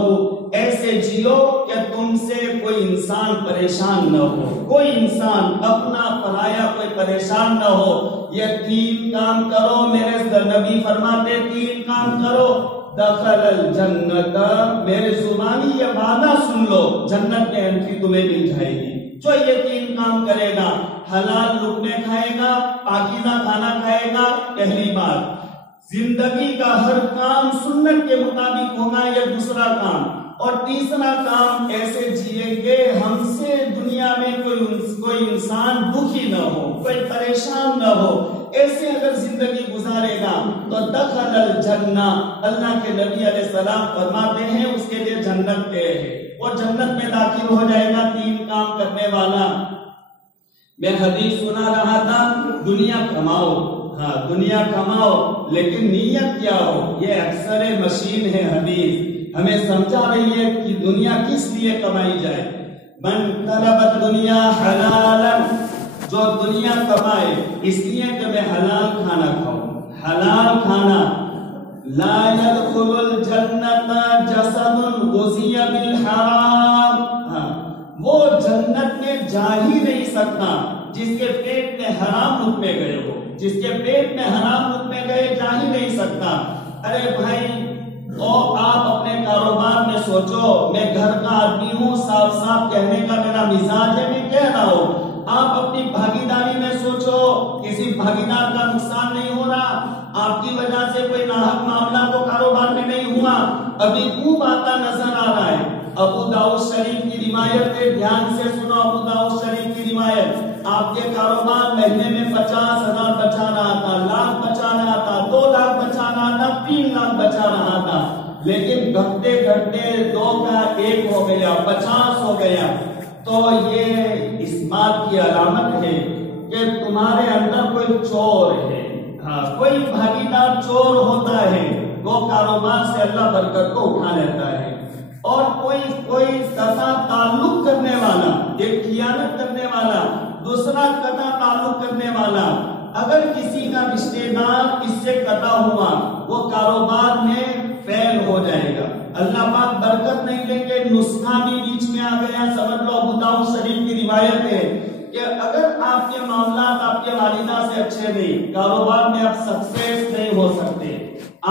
ایسے جیو کہ تم سے کوئی انسان پریشان نہ ہو, کوئی انسان اپنا پرایا کوئی پریشان نہ ہو. یہ 3 کام کرو, میرے نبی فرماتے 3 کام کرو, دخل الجنت. میرے زبانی یہ وعدہ سن لو, جنت میں انٹری تمہیں مل جائے گی. جو یہ 3 کام کرے گا, حلال لقمے کھائے گا, پاکیزہ کھانا کھائے گا, پہلی بات. زندگی کا ہر کام سنت کے مطابق ہوگا, یہ دوسرا کام. اور تیسرا کام, ایسے جیئیں گے ہم سے دنیا میں کوئی انسان دکھی نہ ہو, کوئی پریشان نہ ہو. ایسے اگر زندگی گزارے گا تو دخل الجنہ. اللہ کے نبی علیہ السلام فرماتے ہیں اس کے لیے جنت طے ہے, وہ جنت میں داخل ہو جائے گا 3 کام کرنے والا. میں حدیث سنا رہا تھا, دنیا کماؤ, ہاں دنیا کماؤ, لیکن نیت کیا ہو. یہ اکثر مشین ہے, حدیث ہمیں سمجھا رہی ہے کہ دنیا کس لیے کمائی جائے. من طلب الدنیا حلالا, جو دنیا کمائے اس لیے کہ میں حلال کھانا کھاؤں, حلال کھانا. لا يدخل الجنت جسد غذی بالحرام. وہ جنت میں جا ہی نہیں سکتا جس کے پیٹ میں حرام لقمے گئے ہو, جس کے پیٹ میں حرام لقمے گئے جا ہی نہیں سکتا. ارے بھائی, اور آپ اپنے کاروبار میں سوچو, میں گھر کا آدمی ہوں, صاف صاف کہنے کا میرا مزاج ہے, میں کہہ رہا ہوں. آپ اپنی بھاگیداری میں سوچو, کسی بھاگیدار کا نقصان نہیں ہو رہا, آپ کی وجہ سے کوئی ناحق معاملہ تو کاروبار میں نہیں ہوا. ابھی خوب آتا نظر آ رہا ہے. ابو داؤد شریف کی روایت ہے, دھیان سے سنو. ابو داؤد شریف کی روایت, آپ کے کاروبار مہینے میں 50,000 بچا رہا تھا, لاکھ بچا رہا تھا, 2 لاکھ بچا رہا تھا, 3 لاکھ بچا رہا تھا. لیکن گھٹتے گھٹتے 2 کا 1 ہو گیا, 50 ہو گیا. تو یہ اس بات کی علامت ہے کہ تمہارے اندر کوئی چور ہے. ہاں, کوئی بھاگیدار چور ہوتا ہے, وہ کاروبار سے اللہ برکت کو اٹھا لیتا ہے. اور کوئی قطع تعلق کرنے والا, ایک خیانت کرنے والا, دوسرا قطع تعلق کرنے والا. اگر کسی کا رشتہ دار اس سے قطع ہوا, وہ کاروبار میں فیل ہو جائے گا. اللہ پاک برکت نہیں دیں گے, نسخہ بھی بیچ میں میں آ گیا، سمجھ لو ابو داؤد شریف کی روایت ہے کہ اگر آپ کے معاملات آپ کے والدہ سے اچھے نہیں، کاروبار میں آپ سکسیس نہیں ہو سکتے،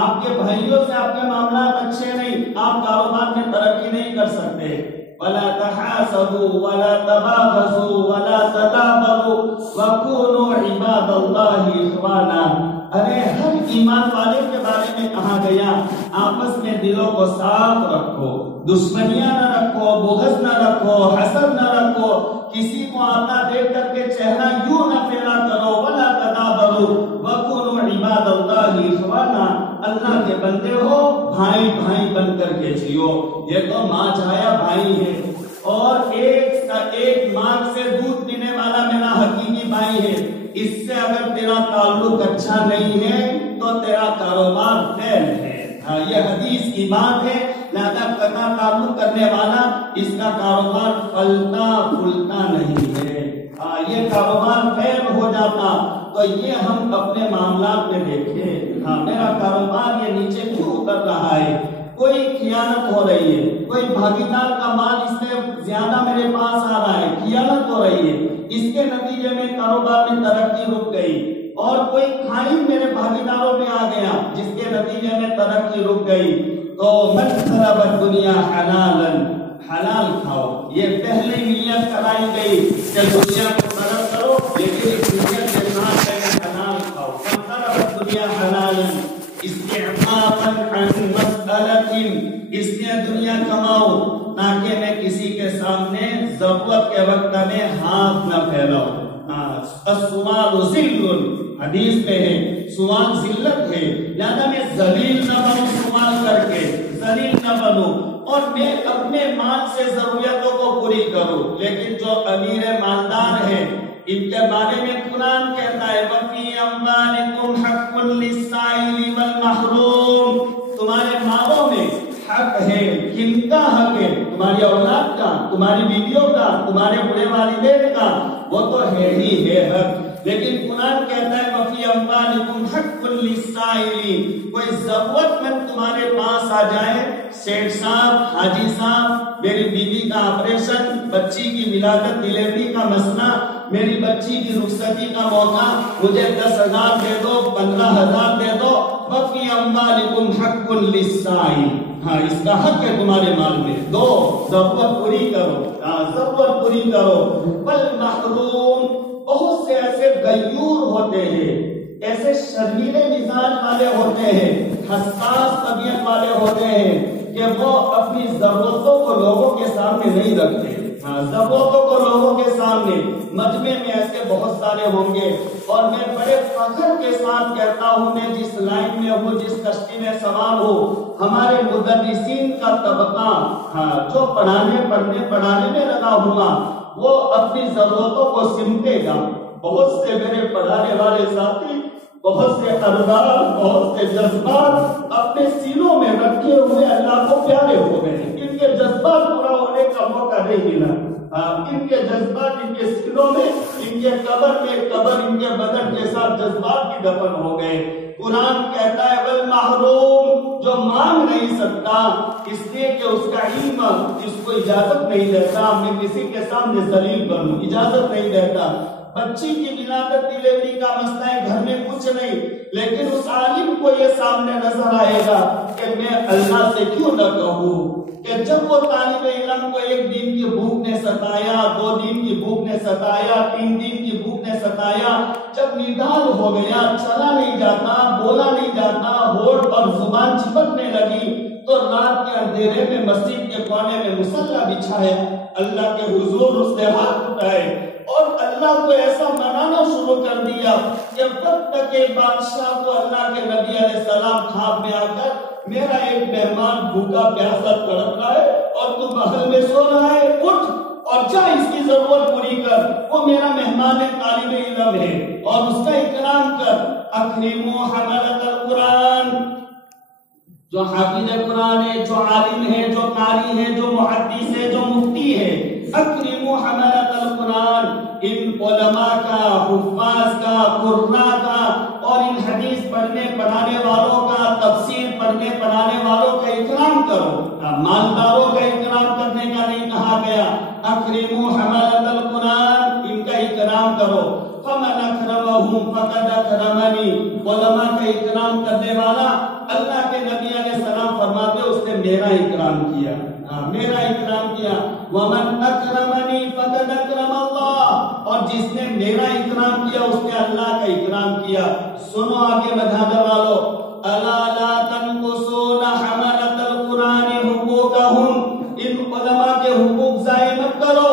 آپ کے بھائیوں سے آپ کے معاملات اچھے نہیں، آپ کاروبار میں ترقی نہیں کر سکتے۔ وَلَا تَحَاسَدُوا وَلَا تَبَاغَضُوا وَلَا تَدَابَرُوا وَكُونُوا عِبَادَ اللَّهِ إِخْوَانًا۔ ارے ہر ایمان والے کے بارے میں کہا گیا آپس میں دلوں کو صاف رکھو، دشمنیاں نہ رکھو، بغض نہ رکھو، حسد نہ رکھو، کسی کو آتا دیکھ کر کے چہرہ یوں نہ پھیرا کرو، وَلَا تَدَابَرُوا وَكُونُوا عِبَادَ اللَّهِ إِخْوَانًا۔ اللہ کے بندے ہو، بھائی بھائی بن کر کے جیو۔ یہ تو ماں چھایا بھائی ہے، اور ایک ماں سے دودھ پینے والا میرا حقیقی بھائی ہے۔ اس سے اگر تیرا تعلق اچھا نہیں ہے تو تیرا کاروبار فیل ہے۔ یہ حدیث کی بات ہے، لہذا قطع تعلق کرنے والا اس کا کاروبار پھلتا پھولتا نہیں ہے۔ یہ کاروبار فیل ہو جاتا تو یہ ہم اپنے معاملات میں دیکھیں، میرا کاروبار یہ نیچے کیوں اتر رہا ہے، کوئی خیانت ہو رہی ہے، کوئی بھاگیدار کا مال اس میں زیادہ میرے پاس آ رہا ہے، خیانت ہو رہی ہے، اس کے نتیجے میں کاروبار میں ترقی رک گئی، اور کوئی خائن میرے بھاگیداروں میں آ گیا جس کے نتیجے میں ترقی رک گئی۔ تو من طلب الدنیا حلالا، حلال کھاؤ۔ یہ پہلے نیت کرائی گئی کہ دنیا کو طلب کرو، لیکن اس نیت کے ساتھ حلال کھاؤ۔ من طلب الدنیا حلالا استعفافا عن مسألة، اس لیے دنیا کماؤ تاکہ میں کسی کے سامنے ضرورت کے وقت میں ہاتھ نہ پھیلاؤں۔ السؤال ذل، حدیث میں ہے سوال ذلت ہے، لہذا میں ذلیل نہ بنوں، سوال کر کے ذلیل نہ بنوں، اور میں اپنے مال سے ضروریتوں کو پوری کروں۔ لیکن جو امیر مالدار ہے ان کے بارے میں قرآن کہتا ہے وَفِي أَمْوَالِكُمْ حَقٌّ لِلسَّائِلِ وَالْمَحْرُومِ، تمہارے مالوں میں حق ہے۔ کن کا حق ہے؟ تمہاری اولاد کا، تمہاری بیویوں کا، تمہارے بڑے والدین کا، وہ تو ہے ہی ہے حق۔ لیکن قرآن کہتا ہے وَفِي أَمْوَالِكُمْ حَقٌّ لِلسَّائِلِ، کوئی ضرورت مند تمہارے پاس آ جائے، سیٹ صاحب، حاجی صاحب، میری بیوی کا آپریشن، بچی کی ولادت ڈلیوری کا مسئلہ، میری بچی کی رخصتی کا موقع، مجھے 10,000 دے دو، 15,000 دے دو۔ وَفِي أَمْوَالِكُمْ حَقٌّ لِلسَّائِلِ، اس کا حق ہے تمہارے مال میں، دو، ضرورت پوری کرو، ضرورت پوری کرو۔ وَالْمَحْرُومِ، بہت سے ایسے غیور ہوتے ہیں، ایسے شرمیلے مزاج والے ہوتے ہیں، حساس طبیعت والے ہوتے ہیں کہ وہ اپنی ضرورتوں کو لوگوں کے سامنے نہیں رکھتے، ضرورتوں کو لوگوں کے سامنے۔ مجمع میں ایسے بہت سارے ہوں گے، اور میں بڑے فخر کے ساتھ کہتا ہوں، میں جس لائن میں ہوں، جس کشتی میں سوار ہوں، ہمارے مدرسین کا طبقہ جو پڑھانے میں لگا ہوا، وہ اپنی ضرورتوں کو سمٹے گا۔ بہت سے میرے پڑھانے والے ساتھی، بہت سے ارباب، بہت سے جذبات اپنے سینوں میں رکھے ہوئے اللہ کو پیارے ہو گئے، ان کے جذبات پورا ہونے کا موقع نہیں ملا۔ ان کے جذبات ان کے سینوں میں، ان کے قبر میں قبر ان کے بدن کے ساتھ جذبات بھی دفن ہو گئے۔ قرآن کہتا ہے والمحروم، جو مانگ نہیں سکتا اس لیے کہ اس کا علم اس کو اجازت نہیں دیتا، میں کسی کے سامنے ذلیل بنوں، اجازت نہیں دیتا۔ بچی کی ولادت ڈلیوری کا مسئلہ ہے، گھر میں کچھ نہیں، لیکن اس عالم کو یہ سامنے نظر آئے گا کہ میں اللہ سے کیوں نہ کہوں کہ جب وہ طالب علم کو 1 دن کی بھوک نے ستایا، 2 دن کی بھوک نے ستایا، 3 دن کی بھوک نے ستایا، جب نڈال ہو گیا، چلا نہیں جاتا، بولا نہیں جاتا، ہونٹ اور زبان چپکنے لگی، تو رات کے اندھیرے میں مسجد کے کونے میں مصلی بچھایا، اللہ کے حضور اس نے ہاتھ اٹھائے اور اللہ کو ایسا منانا شروع کر دیا کہ وقت کے بادشاہ کو اللہ کے نبی علیہ السلام خواب میں آ کر میرا ایک مہمان بھوکا پیاسا تڑپ رہا ہے اور تو محل میں سو رہا ہے، اٹھ اور جا اس کی ضرورت پوری کر، وہ میرا مہمان طالب علم ہے اور اس کا اکرام کر۔ اکرموا حملۃ القرآن، جو حافظ قرآن ہے، جو عالم ہے، جو قاری ہے، جو محدث ہے، جو مفتی ہے، اکرموا حملۃ القرآن، ان علماء کا، حفاظ کا، قراء کا اور ان حدیث پڑھنے پڑھانے والوں کا، تفسیر پڑھنے پڑھانے والوں کا اکرام کرو۔ مالداروں کا اکرام کرنے کا نہیں کہا گیا، اکرموا حملۃ القرآن، ان کا اکرام کرو، فمن اکرمہم فقد اکرمنی، علماء کا اکرام کرنے والا اللہ کے نبی علیہ السلام فرماتے اس نے میرا اکرام کیا، میرا اکرام کیا، ومن اکرمنی فقد اکرم اللہ، اور جس نے میرا اکرام کیا اس نے اللہ کا اکرام کیا۔ سنو آگے مدھاجر والو، الا لا تنقصون حملۃ القرآن حقوقہم، ان علماء کے حقوق ضائع مت کرو،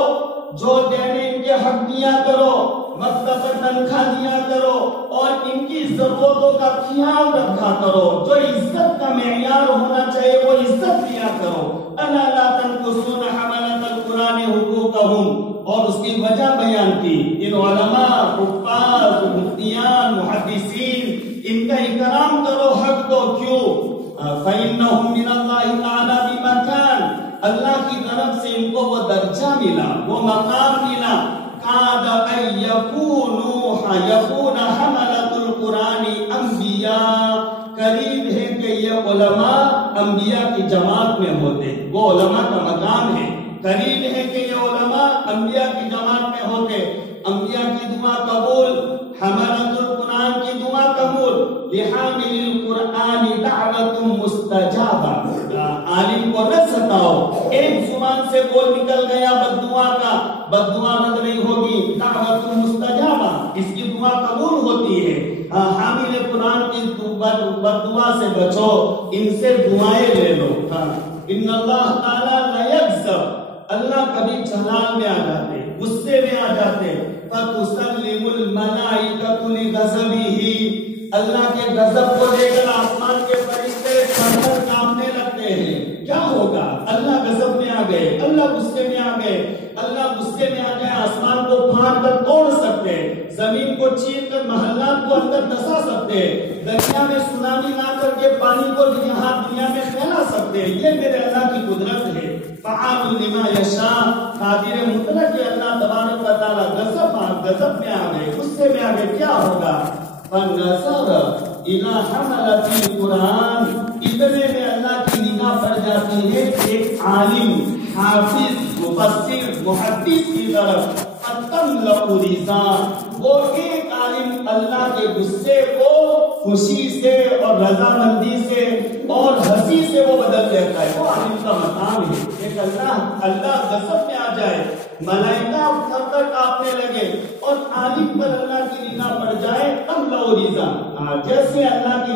جو دینے ان کے حق دیا کرو، مکتب پر تنخواہ دیا کرو، اور ان کی ضرورتوں کا خیال رکھا کرو، جو عزت کا معیار ہونا چاہیے وہ عزت دیا کرو۔ الا لا تنقصون حملۃ القرآن حقوقہم، اور اس کی وجہ بیان کی، ان علماء، حفاظ، مفتیان، محدثین، ان کا اکرام کرو، حق دو، کیوں؟ فإنہم من اللہ تعالی بمکان، اللہ کی طرف سے ان کو وہ درجہ ملا، وہ مقام ملا، قاد ان یکون حملۃ القرآن انبیاء، قریب ہے کہ یہ علماء انبیاء کی جماعت میں ہوتے، وہ علماء کا مقام ہے، قریب ہے کہ یہ علماء انبیاء کی جماعت میں ہوتے، انبیاء کی دعا قبول، حملۃ القرآن کی دعا قبول، لحامل القرآن دعوت مستجابہ، عالم کو نہ ستاؤ، ایک زبان سے بول نکل گیا بددعا کا، بددعا رد نہیں ہوگی، دعوت مستجابہ، اس کی دعا قبول ہوتی ہے، حامل قرآن کی بددعا سے بچو، ان سے دعائیں لے لو۔ ان اللہ تعالیٰ لا یغضب، اللہ کبھی جلال میں آ جاتے، غصے میں آ جاتے، فَتُسَلِّمُ الْمَلَائِكَةُ لِغَضَبِهِ، اللہ کے غضب کو لے کر آسمان کے فرشتے تھر کانپنے لگتے ہیں، کیا ہوگا؟ اللہ غضب میں آ گئے، اللہ غصے میں آ گئے، اللہ غصے میں آ گئے، آسمان کو پھاڑ کر توڑ سکتے، زمین کو چیر کر محلات کو اندر دسا سکتے، دریا میں سونامی لا کر کے پانی کو یہاں دنیا میں پھیلا سکتے، یہ میرے اللہ کی قدرت ہے۔ فعال لما یشاء، قادر مطلق ہے اللہ تبارک و تعالی، غضب میں آ گئے، غصے میں آ گئے، کیا ہوگا؟ فَنَظَرَ إِلَى حَمَلَةِ الْقُرْآنِ، اتنے میں اللہ کی نگاہ پڑ جاتی ہے ایک عالم، حافظ، مفسر، محدث کی طرف، فَتَمْلَأُ رِضَا، وہ ایک عالم اللہ کے غصے کو خوشی سے اور رضامندی سے اور ہنسی سے وہ بدل دیتا ہے، وہ عالم کا مقام ہے۔ ایک اللہ غضب میں آ جائے، ملائکہ تھر تھر کانپنے لگے، اور عالم پر اللہ کی نگاہ پڑ جائے، تملأ رضا، جیسے اللہ کی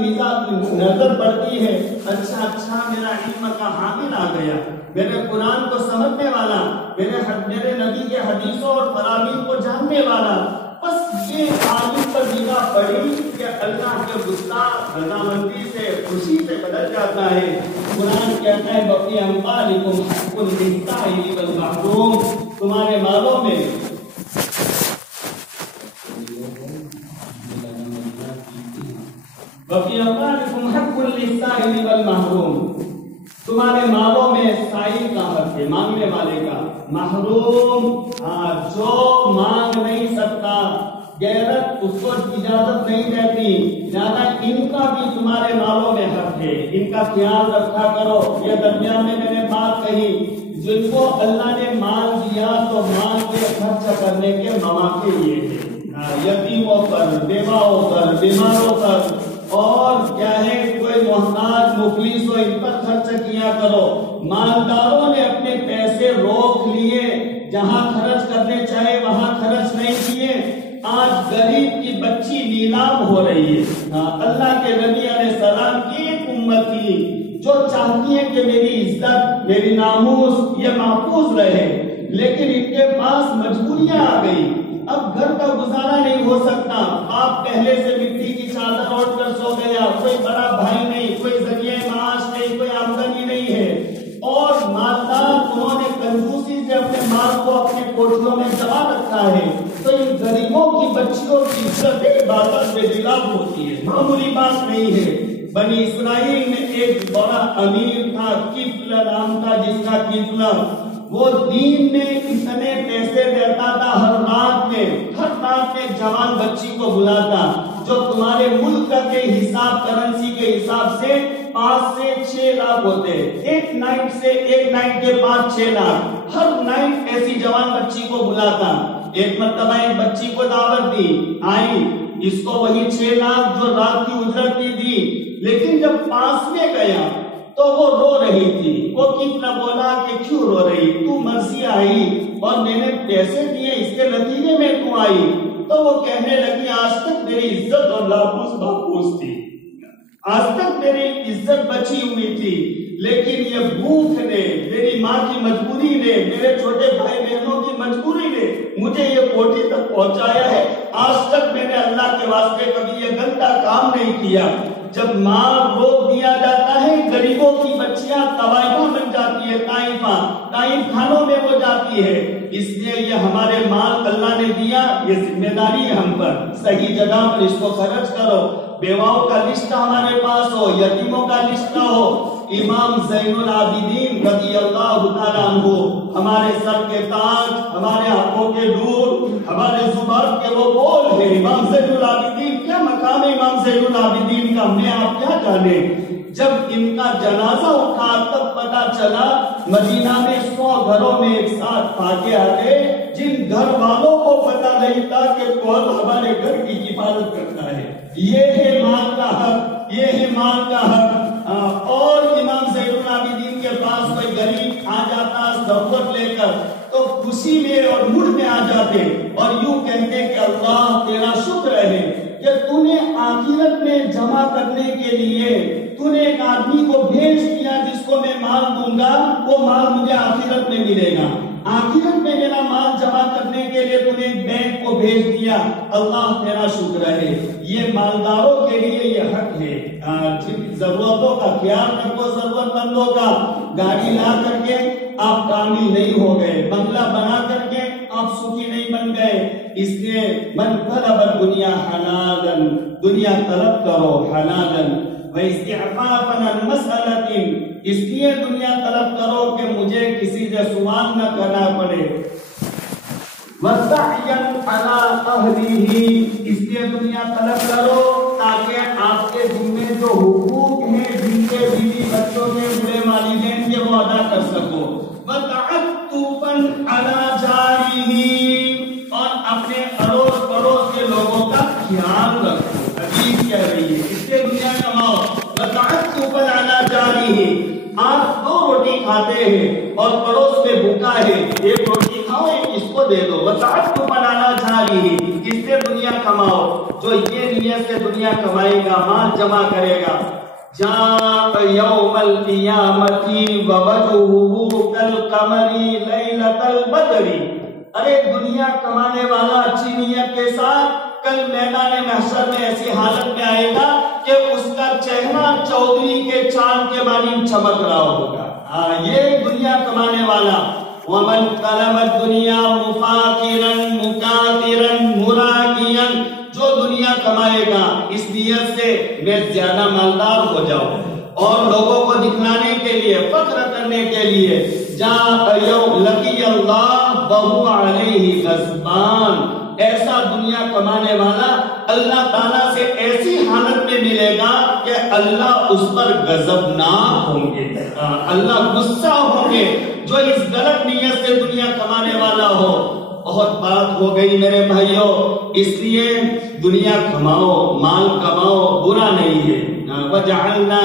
نظر پڑتی ہے، اچھا میرا علم کا حامل آ گیا، میرے قرآن کو سمجھنے والا، میرے نبی کے حدیثوں اور فراوین کو جاننے والا، بس یہ عالم پر نگاہ پڑی کہ اللہ کے غصہ رضامندی سے، خوشی سے بدل جاتا ہے۔ قرآن کہتا ہے وَفِي أَمْوَالِكُمْ حَقٌّ لِلسَّائِلِ وَالْمَحْرُومِ، تمہارے مالوں میں وَفِي أَمْوَالِكُمْ حَقٌّ لِلسَّائِلِ وَالْمَحْرُومِ، تمہارے مالوں میں سائل کا حق ہے، مانگنے والے کا، محروم جو مانگ نہیں سکتا، غیرت اس کو اجازت نہیں دیتی، زیادہ ان کا بھی تمہارے مالوں میں حق ہے، ان کا خیال رکھا کرو۔ یہ درمیان میں نے بات کہی، جن کو اللہ نے مال دیا تو مال کے خرچ کرنے کے مواقع یہ ہیں، یتیموں پر، بیواؤں پر، بیماروں پر، اور کیا ہے کوئی محتاج مفلس ہو ان پر خرچ کیا کرو۔ مالداروں نے اپنے پیسے روک لیے، جہاں خرچ کرنے چاہے وہاں خرچ نہیں کیے، آج غریب کی بچی نیلام ہو رہی ہے۔ اللہ کے نبی علیہ السلام کی ایک امت تھی جو چاہتی ہے کہ میری عزت، میری ناموس یہ محفوظ رہے، لیکن ان کے پاس مجبوریاں آ گئی، اب گھر کا گزارا نہیں ہو سکتا، باپ پہلے سے مٹی کی چادر اوڑھ کر سو گیا، کوئی بڑا بھائی نہیں، کوئی ذریعہ معاش نہیں، کوئی آمدنی نہیں ہے، اور مالدار انہوں نے کنجوسی سے اپنے مال کو اپنے کوٹھیوں میں جما رکھا ہے، تو ان غریبوں کی بچیوں کی عزت عبادت میں دلاب ہوتی ہے، معمولی بات نہیں ہے۔ بنی اسرائیل میں ایک بڑا امیر تھا، کفل نام تھا جس کا، کفل، وہ دین میں اتنے پیسے دیتا تھا، ہر رات میں ایک جوان بچی کو بلاتا جو تمہارے ملک کے حساب کرنسی کے حساب سے 5 سے 6 لاکھ ہوتے، ایک نائٹ کے 5-6 لاکھ، ہر نائٹ ایسی جوان بچی کو بلاتا، ایک مرتبہ ایک بچی کو دعوت دی، آئی، اس کو وہی 6 لاکھ جو رات کی اجرت دی، لیکن جب پاس میں گیا تو وہ رو رہی تھی، وہ کتنا بولا کہ کیوں رو رہی، تو مرضی آئی اور میں نے پیسے دیے، اس کے نتیجے میں تو آئی، تو وہ کہنے لگی آج تک میری عزت اور لاپوس محفوظ تھی، آج تک میری عزت بچی ہوئی تھی، لیکن یہ بھوک نے، میری ماں کی مجبوری نے، میرے چھوٹے بھائی بہنوں کی مجبوری نے مجھے یہ کوٹھی تک پہنچایا ہے، آج تک میں نے اللہ کے واسطے کبھی یہ گندا کام نہیں کیا۔ جب مال روک دیا جاتا ہے، غریبوں کی بچیاں طوائفہ بن جاتی ہے، طائف خانوں میں وہ جاتی ہے، اس لیے یہ ہمارے مال اللہ نے دیا، یہ ذمہ داری ہے ہم پر، صحیح جگہ پر اس کو خرچ کرو، بیواؤں کا لسٹ ہمارے پاس ہو، یتیموں کا لسٹ ہو۔ امام زین العابدین رضی اللہ تعالیٰ عنہ ہمارے سر کے تاج، ہمارے آنکھوں کے نور، ہمارے زبان کے وہ بول ہیں، امام زین العابدین، کیا مقام ہے امام زین العابدین کا، میں آپ کیا جانے۔ جب ان کا جنازہ اٹھا تب پتا چلا مدینہ میں 100 گھروں میں ایک ساتھ پھاکے آتے، جن گھر والوں کو پتا نہیں تھا کہ کون ہمارے گھر کی حفاظت کرتا ہے، یہ ہے مال کا حق، یہ ہے مال کا حق۔ اور امام زین العابدین کے پاس کوئی غریب آ جاتا ضرورت لے کر تو خوشی میں اور مڑ میں آ جاتے اور یوں کہتے کہ اللہ تیرا شکر ہے کہ تو نے آخرت میں جمع کرنے کے لیے تو نے ایک آدمی کو بھیج دیا جس کو میں مال دوں گا، وہ مال مجھے آخرت میں ملے گا، آخرت میں میرا مال جمع کرنے کے لیے تو نے ایک بینک کو بھیج دیا، اللہ تیرا شکر ہے۔ یہ مالداروں کے لیے یہ حق ہے، ضرورتوں کا خیال رکھو، ضرورت مندوں کا، گاڑی لا کر کے آپ کامل نہیں ہو گئے، بنگلہ بنا کر کے آپ سکھی نہیں بن گئے، اس لیے من طلب الدنیا حلالا، دنیا طلب کرو حلالا، وَإِسْتِعْفَافًا عَنْ مَسْأَلَةٍ، اس لیے دنیا طلب کرو کہ مجھے کسی سے سوال نہ کرنا پڑے، وَسَعْيًا عَلَىٰ أَهْلِهِ، اس لیے دنیا طلب کرو تاکہ آپ کے ذمہ جو حقوق ہیں جن کے بیوی بچوں کے بڑے والدین کے وہ ادا کر سکو، وَتَعَطُّفًا عَلَىٰ جَارِهِ، اور اپنے اڑوس پڑوس کے لوگوں کا خیال رکھو، حدیث کہہ رہی ہے اس لیے دنیا کماؤ، وَتَعَطُّفًا عَلَىٰ جَارِهِ، آپ 2 روٹی کھاتے ہیں اور پڑوس میں بھوکا ہے، ایک روٹی کھاؤ ایک اس کو دے دو، وَتَعَطُّفًا عَلَىٰ جَارِهِ، اس سے دنیا کماؤ، جو یہ نیت سے دنیا کمائے گا، مال جمع کرے گا، جاء یوم القیامت ووجهه کالقمر لیلۃ البدر، ارے دنیا کمانے والا اچھی نیت کے ساتھ کل میدان محشر میں ایسی حالت میں آئے گا کہ اس کا چہرہ چودھری کے چاند کے مانند چمک رہا ہوگا، یہ دنیا کمانے والا۔ ومن طلب الدنیا مفاخرا مکاثرا مراغیا، جو دنیا کمائے گا اس نیت سے میں زیادہ مالدار ہو جاؤں اور لوگوں کو دکھلانے کے لیے، فخر کرنے کے لیے، جاء یوم لقی اللہ وہو علیہ غضبان، ایسا دنیا کمانے والا اللہ تعالیٰ سے ایسی حالت میں ملے گا کہ اللہ اس پر غضبناک ہوں گے، اللہ غصہ ہوں گے، جو اس غلط نیت سے دنیا کمانے والا ہو۔ بہت بات ہو گئی میرے بھائیوں، اس لیے دنیا کماؤ، مال کماؤ، برا نہیں ہے۔ وَجَعَلْنَا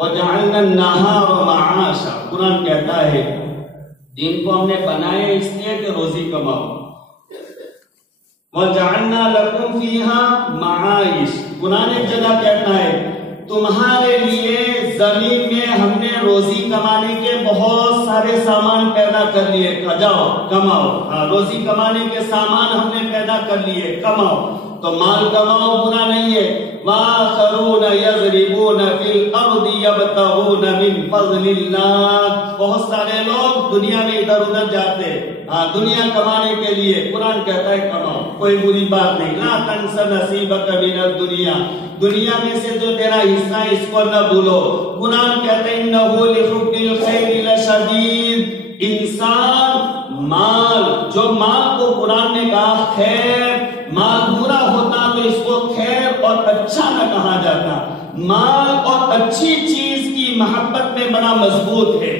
النَّهَارَ مَعَاشًا، قرآن کہتا ہے دن کو ہم نے بنایا اس لیے کہ روزی کماؤ۔ وَجَعَلْنَا لَكُمْ فِيهَا مَعَائِشَ، قرآن ایک جگہ کہتا ہے تمہارے لیے زمین میں ہم نے روزی کمانے کے بہت سارے سامان پیدا کر لیے، جاؤ کماؤ، روزی کمانے کے سامان ہم نے پیدا کر لیے، کماؤ، تو مال کماؤ، برا نہیں ہے۔ وَآخَرُونَ يَضْرِبُونَ فِي الْأَرْضِ يَبْتَغُونَ مِنْ فَضْلِ اللَّهِ، بہت سارے لوگ دنیا میں ادھر ادھر جاتے دنیا کمانے کے لیے، قرآن کہتا ہے کماؤ، کوئی بری بات نہیں، لا تنس نصیبک من الدنیا، دنیا میں سے جو تیرا حصہ ہے اس کو نہ بھولو۔ قرآن کہتا ہے انہ لحب الخیر لشدید، انسان مال، جو مال کو قرآن نے کہا خیر، مال برا ہوتا تو اس کو خیر اور اچھا نہ کہا جاتا. مال اور اچھی چیز کی محبت میں بڑا مضبوط ہے.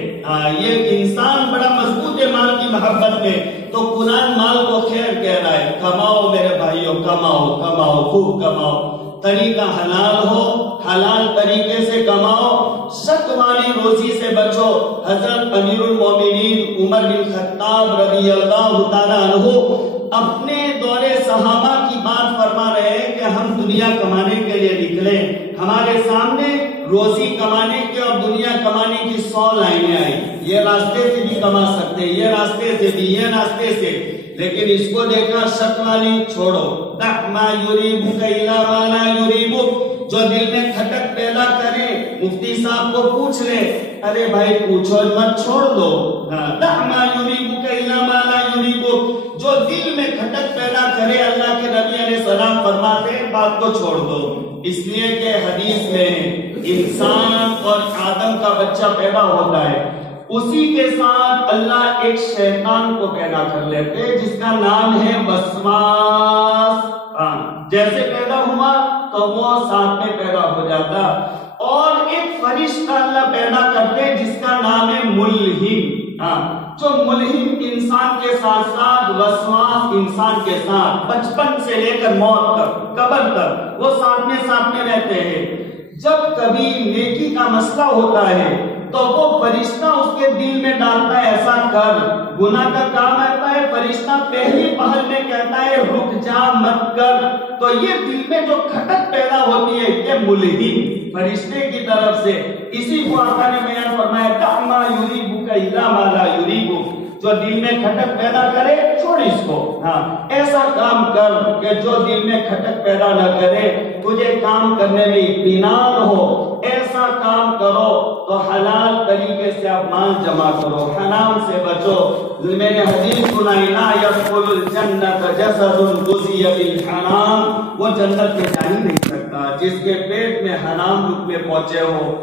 یہ انسان بڑا مضبوط ہے مال کی محبت میں. تو قرآن مال کو خیر کہہ رہا ہے. کماؤ میرے بھائیوں، کماؤ کماؤ خوب کماؤ. طریقہ حلال ہو، حلال طریقے سے کماؤ، شک والی روزی سے بچو. حضرت امیر المومنین عمر بن خطاب رضی اللہ تعالیٰ عنہ اپنے دور صحابہ کی بات فرما رہے ہیں کہ ہم دنیا کمانے کے لیے نکلے. ہمارے سامنے روزی کمانے کے اور دنیا کمانے کی 100 لائنیں آئی. یہ راستے سے بھی کما سکتے، یہ راستے سے بھی، یہ راستے سے. لیکن اس کو دیکھا شک والی، چھوڑو. دع ما یریبک الی ما لا یریبک، جو دل میں کھٹک پیدا کرے. مفتی صاحب کو پوچھ لے، ارے بھائی پوچھو مت، چھوڑ دو. دع ما یریبک الی ما لا یریبک، جو دل میں کھٹک پیدا کرے. اللہ کے نبی علیہ السلام فرماتے ہیں بات کو چھوڑ دو. اس لیے کہ حدیث میں انسان اور آدم کا بچہ پیدا ہوتا ہے، اسی کے ساتھ اللہ ایک شیطان کو پیدا کر لیتے جس کا نام ہے وسواس. جیسے پیدا ہوا تو وہ ساتھ میں پیدا ہو جاتا. اور ایک فرشتہ اللہ پیدا کرتے جس کا نام ہے ملہم. جو ملہم انسان کے ساتھ ساتھ وسواس انسان کے ساتھ بچپن سے لے کر موت تک، قبر تک وہ ساتھ میں رہتے ہیں. جب کبھی نیکی کا مسئلہ ہوتا ہے تو وہ فرشتہ اس کے دل میں ڈالتا ہے ایسا کر. گناہ کا کام آتا ہے، فرشتہ پہلی پہل میں کہتا ہے رک جا مت کر. تو یہ دل میں جو کھٹک پیدا ہوتی ہے یہ ملہم فرشتے کی طرف سے. اسی کو آقا نے بیان فرمایا دع ما یریبک الی ما لا یریبک، جو دل میں کھٹک پیدا کرے چھوڑ اس کو. ایسا کام کر کہ جو دل میں کھٹک پیدا نہ کرے، تجھے کام کرنے میں اطمینان ہو. ایسا کام کرو تو حلال طریقے سے آپ مال جمع کرو، حرام سے بچو. میں نے حدیث سنائی لا يدخل الجنت جسد غذی بالحرام، وہ جنت میں جا ہی نہیں سکتا جس کے پیٹ میں حرام لقمے پہنچے ہو.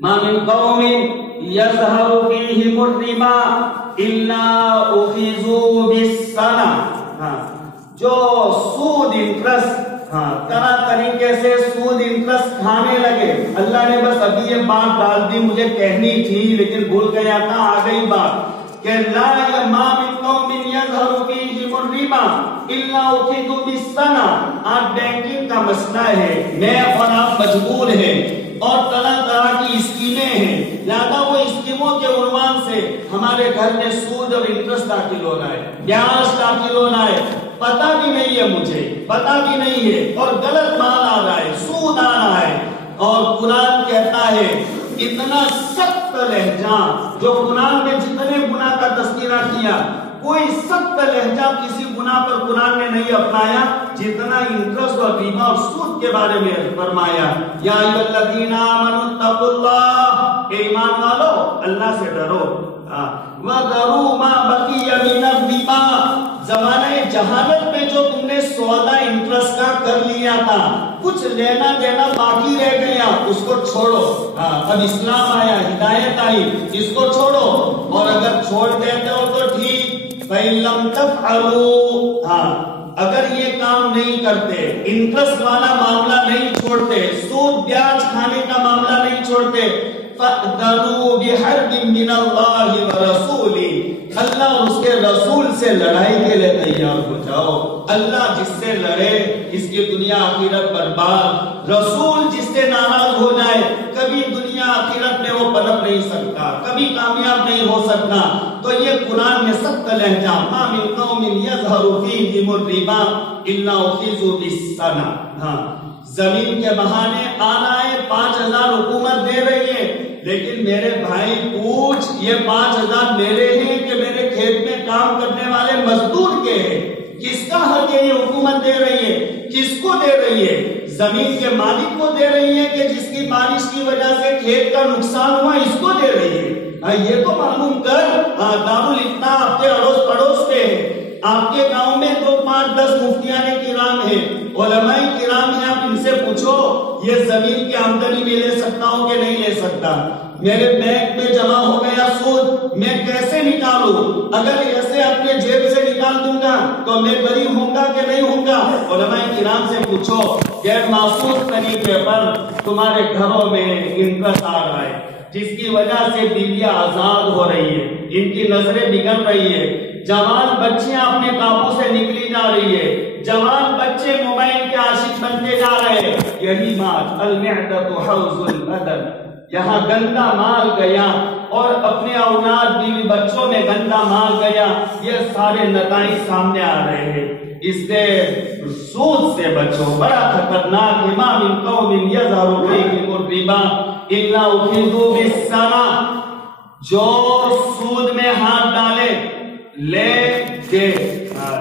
ما من قوم يظهر فيهم الربا الا اخذوا بالسنة، جو سود انٹرسٹ طرح طریقے سے سود انٹرسٹ کھانے لگے. اللہ نے بس ابھی یہ بات ڈال دی، مجھے کہنی تھی لیکن بھول گیا تھا، آ گئی بات کہ لا ما من قوم يظهر فيهم الربا الا اخذوا بالسنة. آج بینکنگ کا مسئلہ ہے، میں اور آپ مجبور ہیں اور طرح طرح کی اسکیمیں ہیں، لہذا وہ اسکیموں کے عنوان سے ہمارے گھر میں سود اور انٹرسٹ داخل ہو رہا ہے، بیاج داخل ہو رہا ہے. پتہ بھی نہیں ہے، مجھے پتہ بھی نہیں ہے، اور غلط مال آ رہا ہے، سود آ رہا ہے. اور قرآن کہتا ہے اتنا سخت لہجہ، جو قرآن میں جتنے گناہ کا تذکرہ کیا کوئی سخت لہجہ کسی گناہ پر قرآن نے نہیں اپنایا جتنا انٹرسٹ اور ربا اور سود کے بارے میں فرمایا. یا ایھا الذین آمنوا اتقوا اللہ، ایمان والو اللہ سے ڈرو. وَذَرُوا مَا بَقِیَ مِنَ الرِّبَا، زمانہ جہالت میں جو تم نے سودا انٹرسٹ کا کر لیا تھا، کچھ لینا دینا باقی رہ گیا، اس کو چھوڑو. اب اسلام آیا، ہدایت آئی، اس کو چھوڑو. اور اگر چھوڑ دیتے ہو تو ٹھیک، فَإِن لَمْ تَفْعَلُوا، اگر یہ کام نہیں کرتے، انٹرسٹ والا معاملہ نہیں چھوڑتے، سود بیاج کھانے کا معاملہ نہیں چھوڑتے، فَأْذَنُوا بِحَرْبٍ مِّنَ اللَّهِ وَرَسُولِهِ، اللہ اور اس کے رسول سے لڑائی کے لیے تیار ہو جاؤ. اللہ جس سے لڑے اس کی دنیا آخرت برباد. رسول جس سے ناراض ہو جائے کبھی دنیا آخرت میں وہ پنپ نہیں سکتا، کبھی کامیاب نہیں ہو سکتا. تو یہ قرآن میں سخت لہجہ ما من قوم يظهر فيهم الربا الا اخذوا بالسنة. زمین کے بہانے آنا ہے، 5000 حکومت دے رہی ہے، لیکن میرے بھائی پوچھ یہ 5000 میرے ہیں کہ میرے کھیت میں کام کرنے والے مزدور کے ہیں؟ کس کا حق ہے یہ حکومت دے رہی ہے؟ کس کو دے رہی ہے؟ زمین کے مالک کو دے رہی ہے کہ جس کی بارش کی وجہ سے کھیت کا نقصان ہوا اس کو دے رہی ہے؟ یہ تو معلوم کر. دارالفتاء آپ کے اڑوس پڑوس پہ ہے، آپ کے گاؤں میں تو 5-10 مفتیان کرام ہیں، علماء کرام ہیں، آپ ان سے پوچھو یہ زمین کی آمدنی میں لے سکتا ہوں کہ نہیں لے سکتا. میرے بینک میں جمع ہو گیا سود، میں کیسے نکالوں؟ اگر ایسے اپنے جیب سے نکال دوں گا تو میں بری ہوں گا کہ نہیں ہوں گا؟ علماء کرام سے پوچھو، غیر معصوم طریقے پر تمہارے گھروں میں انٹرسٹ آ رہا ہے، جس کی وجہ سے بیویاں آزاد ہو رہی ہے، ان کی نظریں بگڑ رہی ہے، جوان بچیاں اپنے قابو سے نکلی جا رہی ہے، جوان بچے موبائل کے عاشق بنتے جا رہے ہیں، یہی مال المعدۃ حوض البدن، یہاں گندا مال گیا اور اپنے اولاد بیوی بچوں میں گندا مال گیا، یہ سارے نتائج سامنے آ رہے ہیں۔ اس سے سود سے بچو، بڑا خطرناک ہے۔ ما من قوم یظہر فیہم الربا الا اخذوا بالسنۃ، جو سود میں ہاتھ ڈالے لے دے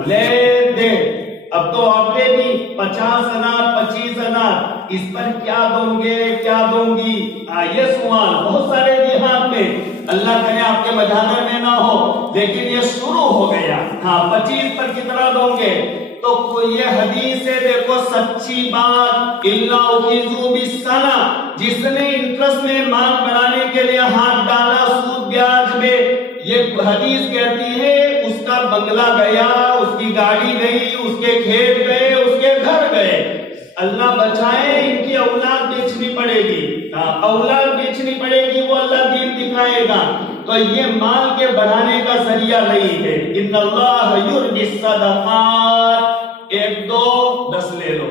لے دے۔ اب تو عورتیں بھی 50,000 25,000 اس پر کیا دوں گے کیا دوں گی، یہ سوال بہت سارے دیہات میں، اللہ کرے آپ کے مجادر میں نہ ہو، لیکن یہ شروع ہو گیا۔ 25 پر کتنا دوں گے؟ تو یہ حدیث ہے، دیکھو سچی بات، الا اخذوا بالسنۃ، جس نے انٹرسٹ میں مال بڑھانے کے لیے ہاتھ ڈالا سود بیاج میں، یہ حدیث کہتی ہے اس کا بنگلہ گیا، اس کی گاڑی گئی، اس کے کھیت گئے، اس کے گھر گئے۔ اللہ بچائے، ان کی اولاد بیچنی پڑے گی، اولاد بیچنی پڑے گی، وہ اللہ دین دکھائے گا۔ تو یہ مال کے بڑھانے کا ذریعہ نہیں ہے۔ ان اللہ یربی الصدقات، 1 2 10 لے لو،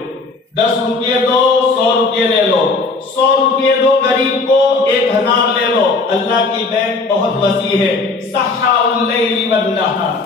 10 روپے دو 100 روپے لے لو، 100 روپے دو غریب کو 1000 لے لو، اللہ کی بینک بہت وسیع ہے۔ سحاء اللیل والنہار،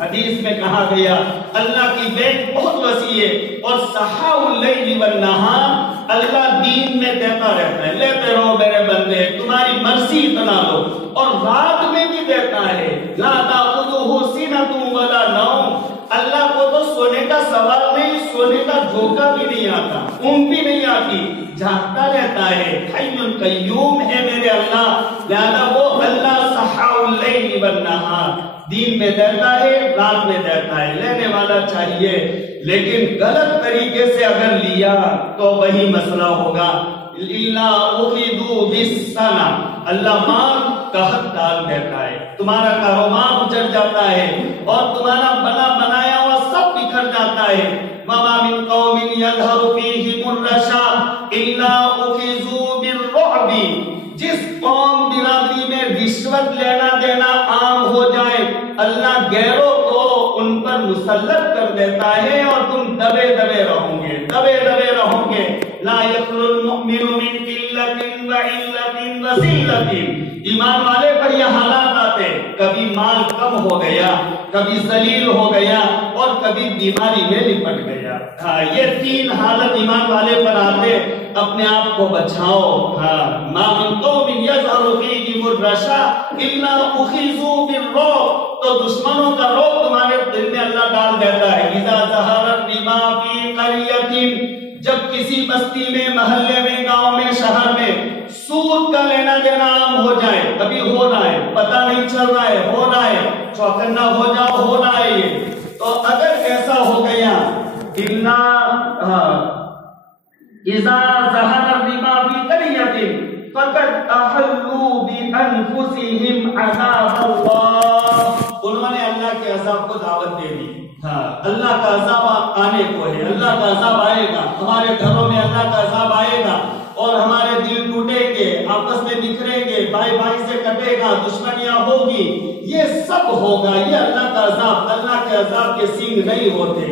حدیث میں کہا گیا اللہ کی بینک بہت وسیع ہے، اور سحاء اللیل والنہار، اللہ دین میں دیتا رہتا ہے، لیتے رہو میرے بندے، تمہاری مرضی اتنا لو، اور رات میں بھی دیتا ہے۔ لا تأخذہ سنۃ ولا نوم، اللہ کو تو سونے کا سوال نہیں، سونے کا دھوکہ بھی نہیں آتا، اونگ بھی نہیں آتی، جاگتا رہتا ہے، حی قیوم ہے میرے اللہ، لہذا وہ اللہ سحاء اللیل والنہار، دین میں دیتا ہے، رات میں دیتا ہے، لینے والا چاہیے، لیکن غلط طریقے سے اگر لیا تو وہی مسئلہ ہوگا۔ الا اخذوا بالسنۃ، اللہ مال کا حق ڈال دیتا ہے، تمہارا کاروبار اجڑ جاتا ہے، اور تمہارا بنا بنایا ہوا سب بکھر جاتا ہے۔ وما من قوم یظہر فیہم الرشاد الا اخذوا بالرعب، جس قوم برادری میں رشوت لینا دینا عام ہو جائے، اللہ غیروں کو ان پر مسلط کر دیتا ہے، اور تم دبے دبے رہو گے، دبے دبے رہو گے۔ لا یخلو المؤمن من قلۃ وعلۃ وذلۃ، ایمان والے پر یہ حالات آتے، کبھی مال کم ہو گیا، کبھی ذلیل ہو گیا، اور کبھی بیماری میں لپٹ گیا۔ یہ 3 حالت ایمان والے پر آتے، اپنے آپ کو بچاؤ۔ ما من قوم یظہر فیہم الرشاد الا اخذوا بالرعب، تو دشمنوں کا رعب تمہارے دل میں اللہ ڈال دیتا ہے۔ اذا ظہر الربا فی قریۃ، جب کسی بستی میں، محلے میں، گاؤں میں، شہر میں سود کا لینا دینا عام ہو جائے، کبھی ہو رہا ہے، پتہ نہیں چل رہا ہے، ہو رہا ہے، چوکنا ہو جاؤ، ہو رہا ہے یہ، تو اگر ایسا ہو گیا، اذا ظہر الربا فی قریۃ فقد احلوا بانفسهم عذاب اللہ، انہوں نے اللہ کے عذاب کو دعوت دے دی۔ اللہ کا عذاب آنے کو ہے، اللہ کا عذاب آئے گا، ہمارے گھروں میں اللہ کا عذاب آئے گا، اور ہمارے دل ٹوٹیں گے، آپس میں بکھریں گے، بھائی بھائی سے کٹے گا، دشمنیاں ہوگی، یہ سب ہوگا، یہ اللہ کا عذاب، اللہ کے عذاب کے سینگ نہیں ہوتے۔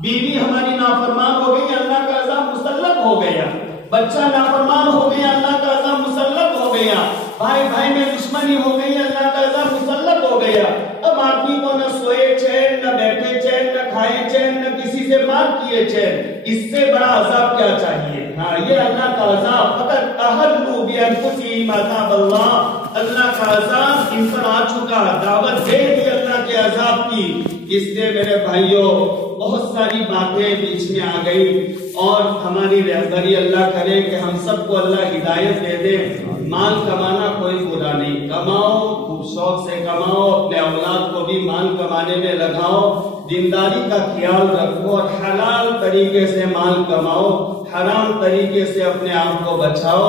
بیوی ہماری نافرمان ہو گئی، اللہ کا عذاب مسلط ہو گیا، بچہ نافرمان ہو گیا، اللہ کا عذاب مسلط ہو گیا، بھائی بھائی میں دشمنی ہو گئی، اللہ کا عذاب مسلط ہو گیا۔ اب آدمی کو نہ سوئے چین، نہ بیٹھے چین، نہ کھائے چین، نہ کسی سے بات کیے چین، اس سے بڑا عذاب کیا چاہیے؟ یہ اللہ کا عذاب، فقط احلوا بانفسهم عذاب اللہ، اللہ کا عذاب ان پر آ چکا، دعوت دے دی اللہ کے عذاب کی۔ اس لیے میرے بھائیوں، بہت ساری باتیں بیچ میں آ گئی، اور ہماری رہبری اللہ کرے کہ ہم سب کو اللہ ہدایت دے دے۔ مال کمانا کوئی برا نہیں، کماؤ، خوب شوق سے کماؤ، اپنے اولاد کو بھی مال کمانے میں لگاؤ، دینداری کا خیال رکھو، اور حلال طریقے سے مال کماؤ، حرام طریقے سے اپنے آپ کو بچاؤ۔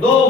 2,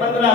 15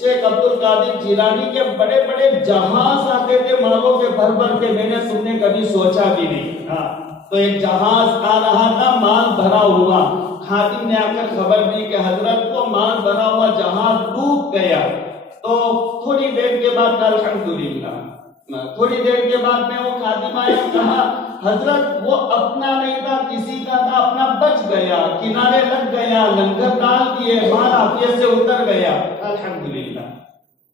شیخ عبد القادر جیلانی کے بڑے بڑے جہاز آتے تھے مالوں کے بھر بھر کے، میں نے تم نے کبھی سوچا بھی نہیں. تو ایک جہاز آ رہا تھا مال بھرا ہوا، خادم نے آ کر خبر دی کہ حضرت کو مال بھرا ہوا جہاز ڈوب گیا. تو تھوڑی دیر کے بعد الحمدللہ، تھوڑی دیر کے بعد میں وہ خادم آیا، کہا حضرت وہ اپنا نہیں تھا، کسی کا تھا، اپنا بچ گیا، کنارے لگ گیا، لنگر ڈال دیے، مال عافیت سے اتر گیا. الحمدللہ.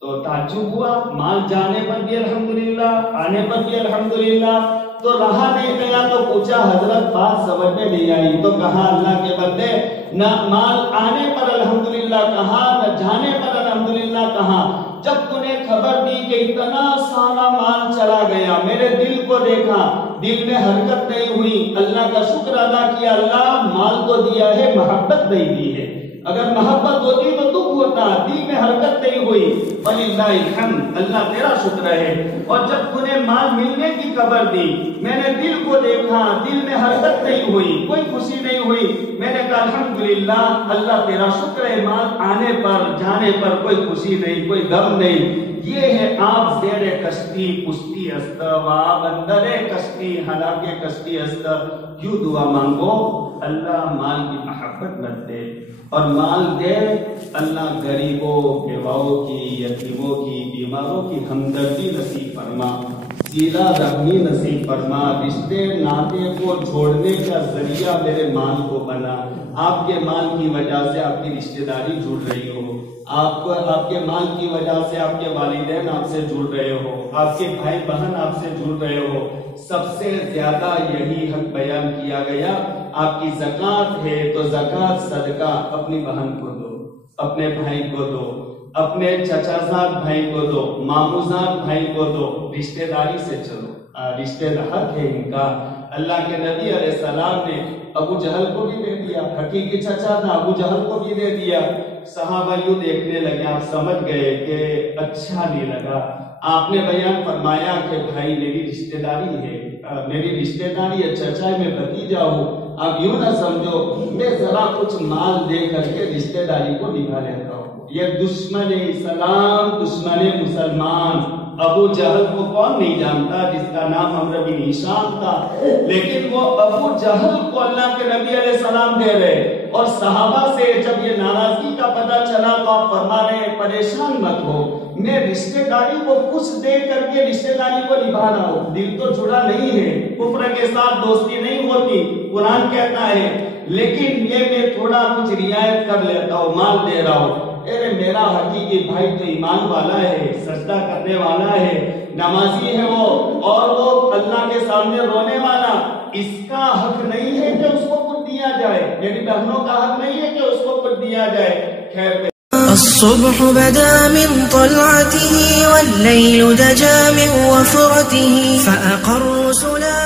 تو تعجب ہوا، مال جانے پر بھی الحمدللہ، آنے پر بھی الحمدللہ. تو رہا نہیں گیا تو پوچھا حضرت بات سمجھ میں نہیں آئی. تو کہا اللہ کے بندے، نہ مال آنے پر الحمدللہ کہا، نہ جانے پر الحمدللہ کہا. جب تو نے خبر دی کہ اتنا سارا مال چلا گیا، میرے دل کو دیکھا، دل میں حرکت نہیں ہوئی، اللہ کا شکر ادا کیا. اللہ مال تو دیا ہے، محبت نہیں دی ہے. اگر محبت ہوتی تو دکھ ہوتا، دل میں حرکت نہیں ہوئی. وَلِلَّهِ الْحَمْدُ، اللہ تیرا شکر ہے. اور جب تو نے مال ملنے کی خبر دی، میں نے دل کو دیکھا، دل میں حرکت نہیں ہوئی، کوئی خوشی نہیں ہوئی. میں نے کہا الحمدللہ، اللہ تیرا شکر ہے، مال آنے پر جانے پر کوئی خوشی نہیں، کوئی غم نہیں. یہ ہے آپ زیر کشتی پشتی است، و آپ اندر کشتی ہلاکے کشتی است. کیوں دعا مانگو؟ اللہ مال کی محبت مت دے، اور مال دے اللہ غریبوں، بیواؤں کی، یتیموں کی، بیماروں کی ہمدردی نصیب فرما، صلہ رحمی نصیب فرما. رشتے ناطے کو جوڑنے کا ذریعہ میرے مال کو بنا. آپ کے مال کی وجہ سے آپ کی رشتہ داری جڑ رہی ہو، آپ کے مال کی وجہ سے آپ کے والدین آپ سے جڑ رہے ہو، آپ کے بھائی بہن آپ سے جڑ رہے ہو. سب سے زیادہ یہی حق بیان کیا گیا. آپ کی زکوٰۃ ہے تو زکوٰۃ صدقہ اپنی بہن کو دو، اپنے بھائی کو دو، اپنے چچا زاد بھائی کو دو، مامو زاد بھائی کو دو. رشتہ داری سے چلو، رشتہ حق ہے ان کا. اللہ کے نبی علیہ السلام نے ابو جہل کو بھی دے دیا، حقیقی چچا تھا، ابو جہل کو بھی دے دیا. صحابہ یوں دیکھنے لگے، آپ سمجھ گئے کہ اچھا نہیں لگا. آپ نے بیان فرمایا کہ بھائی میری رشتہ داری ہے، میری رشتہ داری ہے، چچا میں بھتیجا ہوں. آپ یوں نہ سمجھو میں ذرا کچھ مال دے کر کے رشتہ داری کو نبھا لیتا ہوں. یہ دشمن اسلام، دشمن مسلمان. ابو جہل کو کون نہیں جانتا جس کا نام عمرو بن ہشام تھا، لیکن وہ ابو جہل کو اللہ کے نبی علیہ السلام دے رہے. اور صحابہ سے جب یہ ناراضگی کا پتہ چلا تو آپ فرما رہے ہیں پریشان مت ہو، میں رشتہ داری کو کچھ دے کر کے رشتہ داری کو نبھا رہا ہوں. دل تو جڑا نہیں ہے، کفر کے ساتھ دوستی نہیں ہوتی، قرآن کہتا ہے، لیکن یہ میں تھوڑا کچھ رعایت کر لیتا ہوں، مال دے رہا ہوں. ارے میرا حقیقی بھائی تو ایمان والا ہے، سجدہ کرنے والا ہے، نمازی ہے وہ، اور وہ اللہ کے سامنے رونے والا. اس کا حق نہیں ہے کہ اس کو کچھ دیا جائے، میری بہنوں کا حق نہیں ہے کہ اس کو کچھ دیا جائے. خیر الصبح بدا من طلعته والليل دجا من وفرته فأقر سلا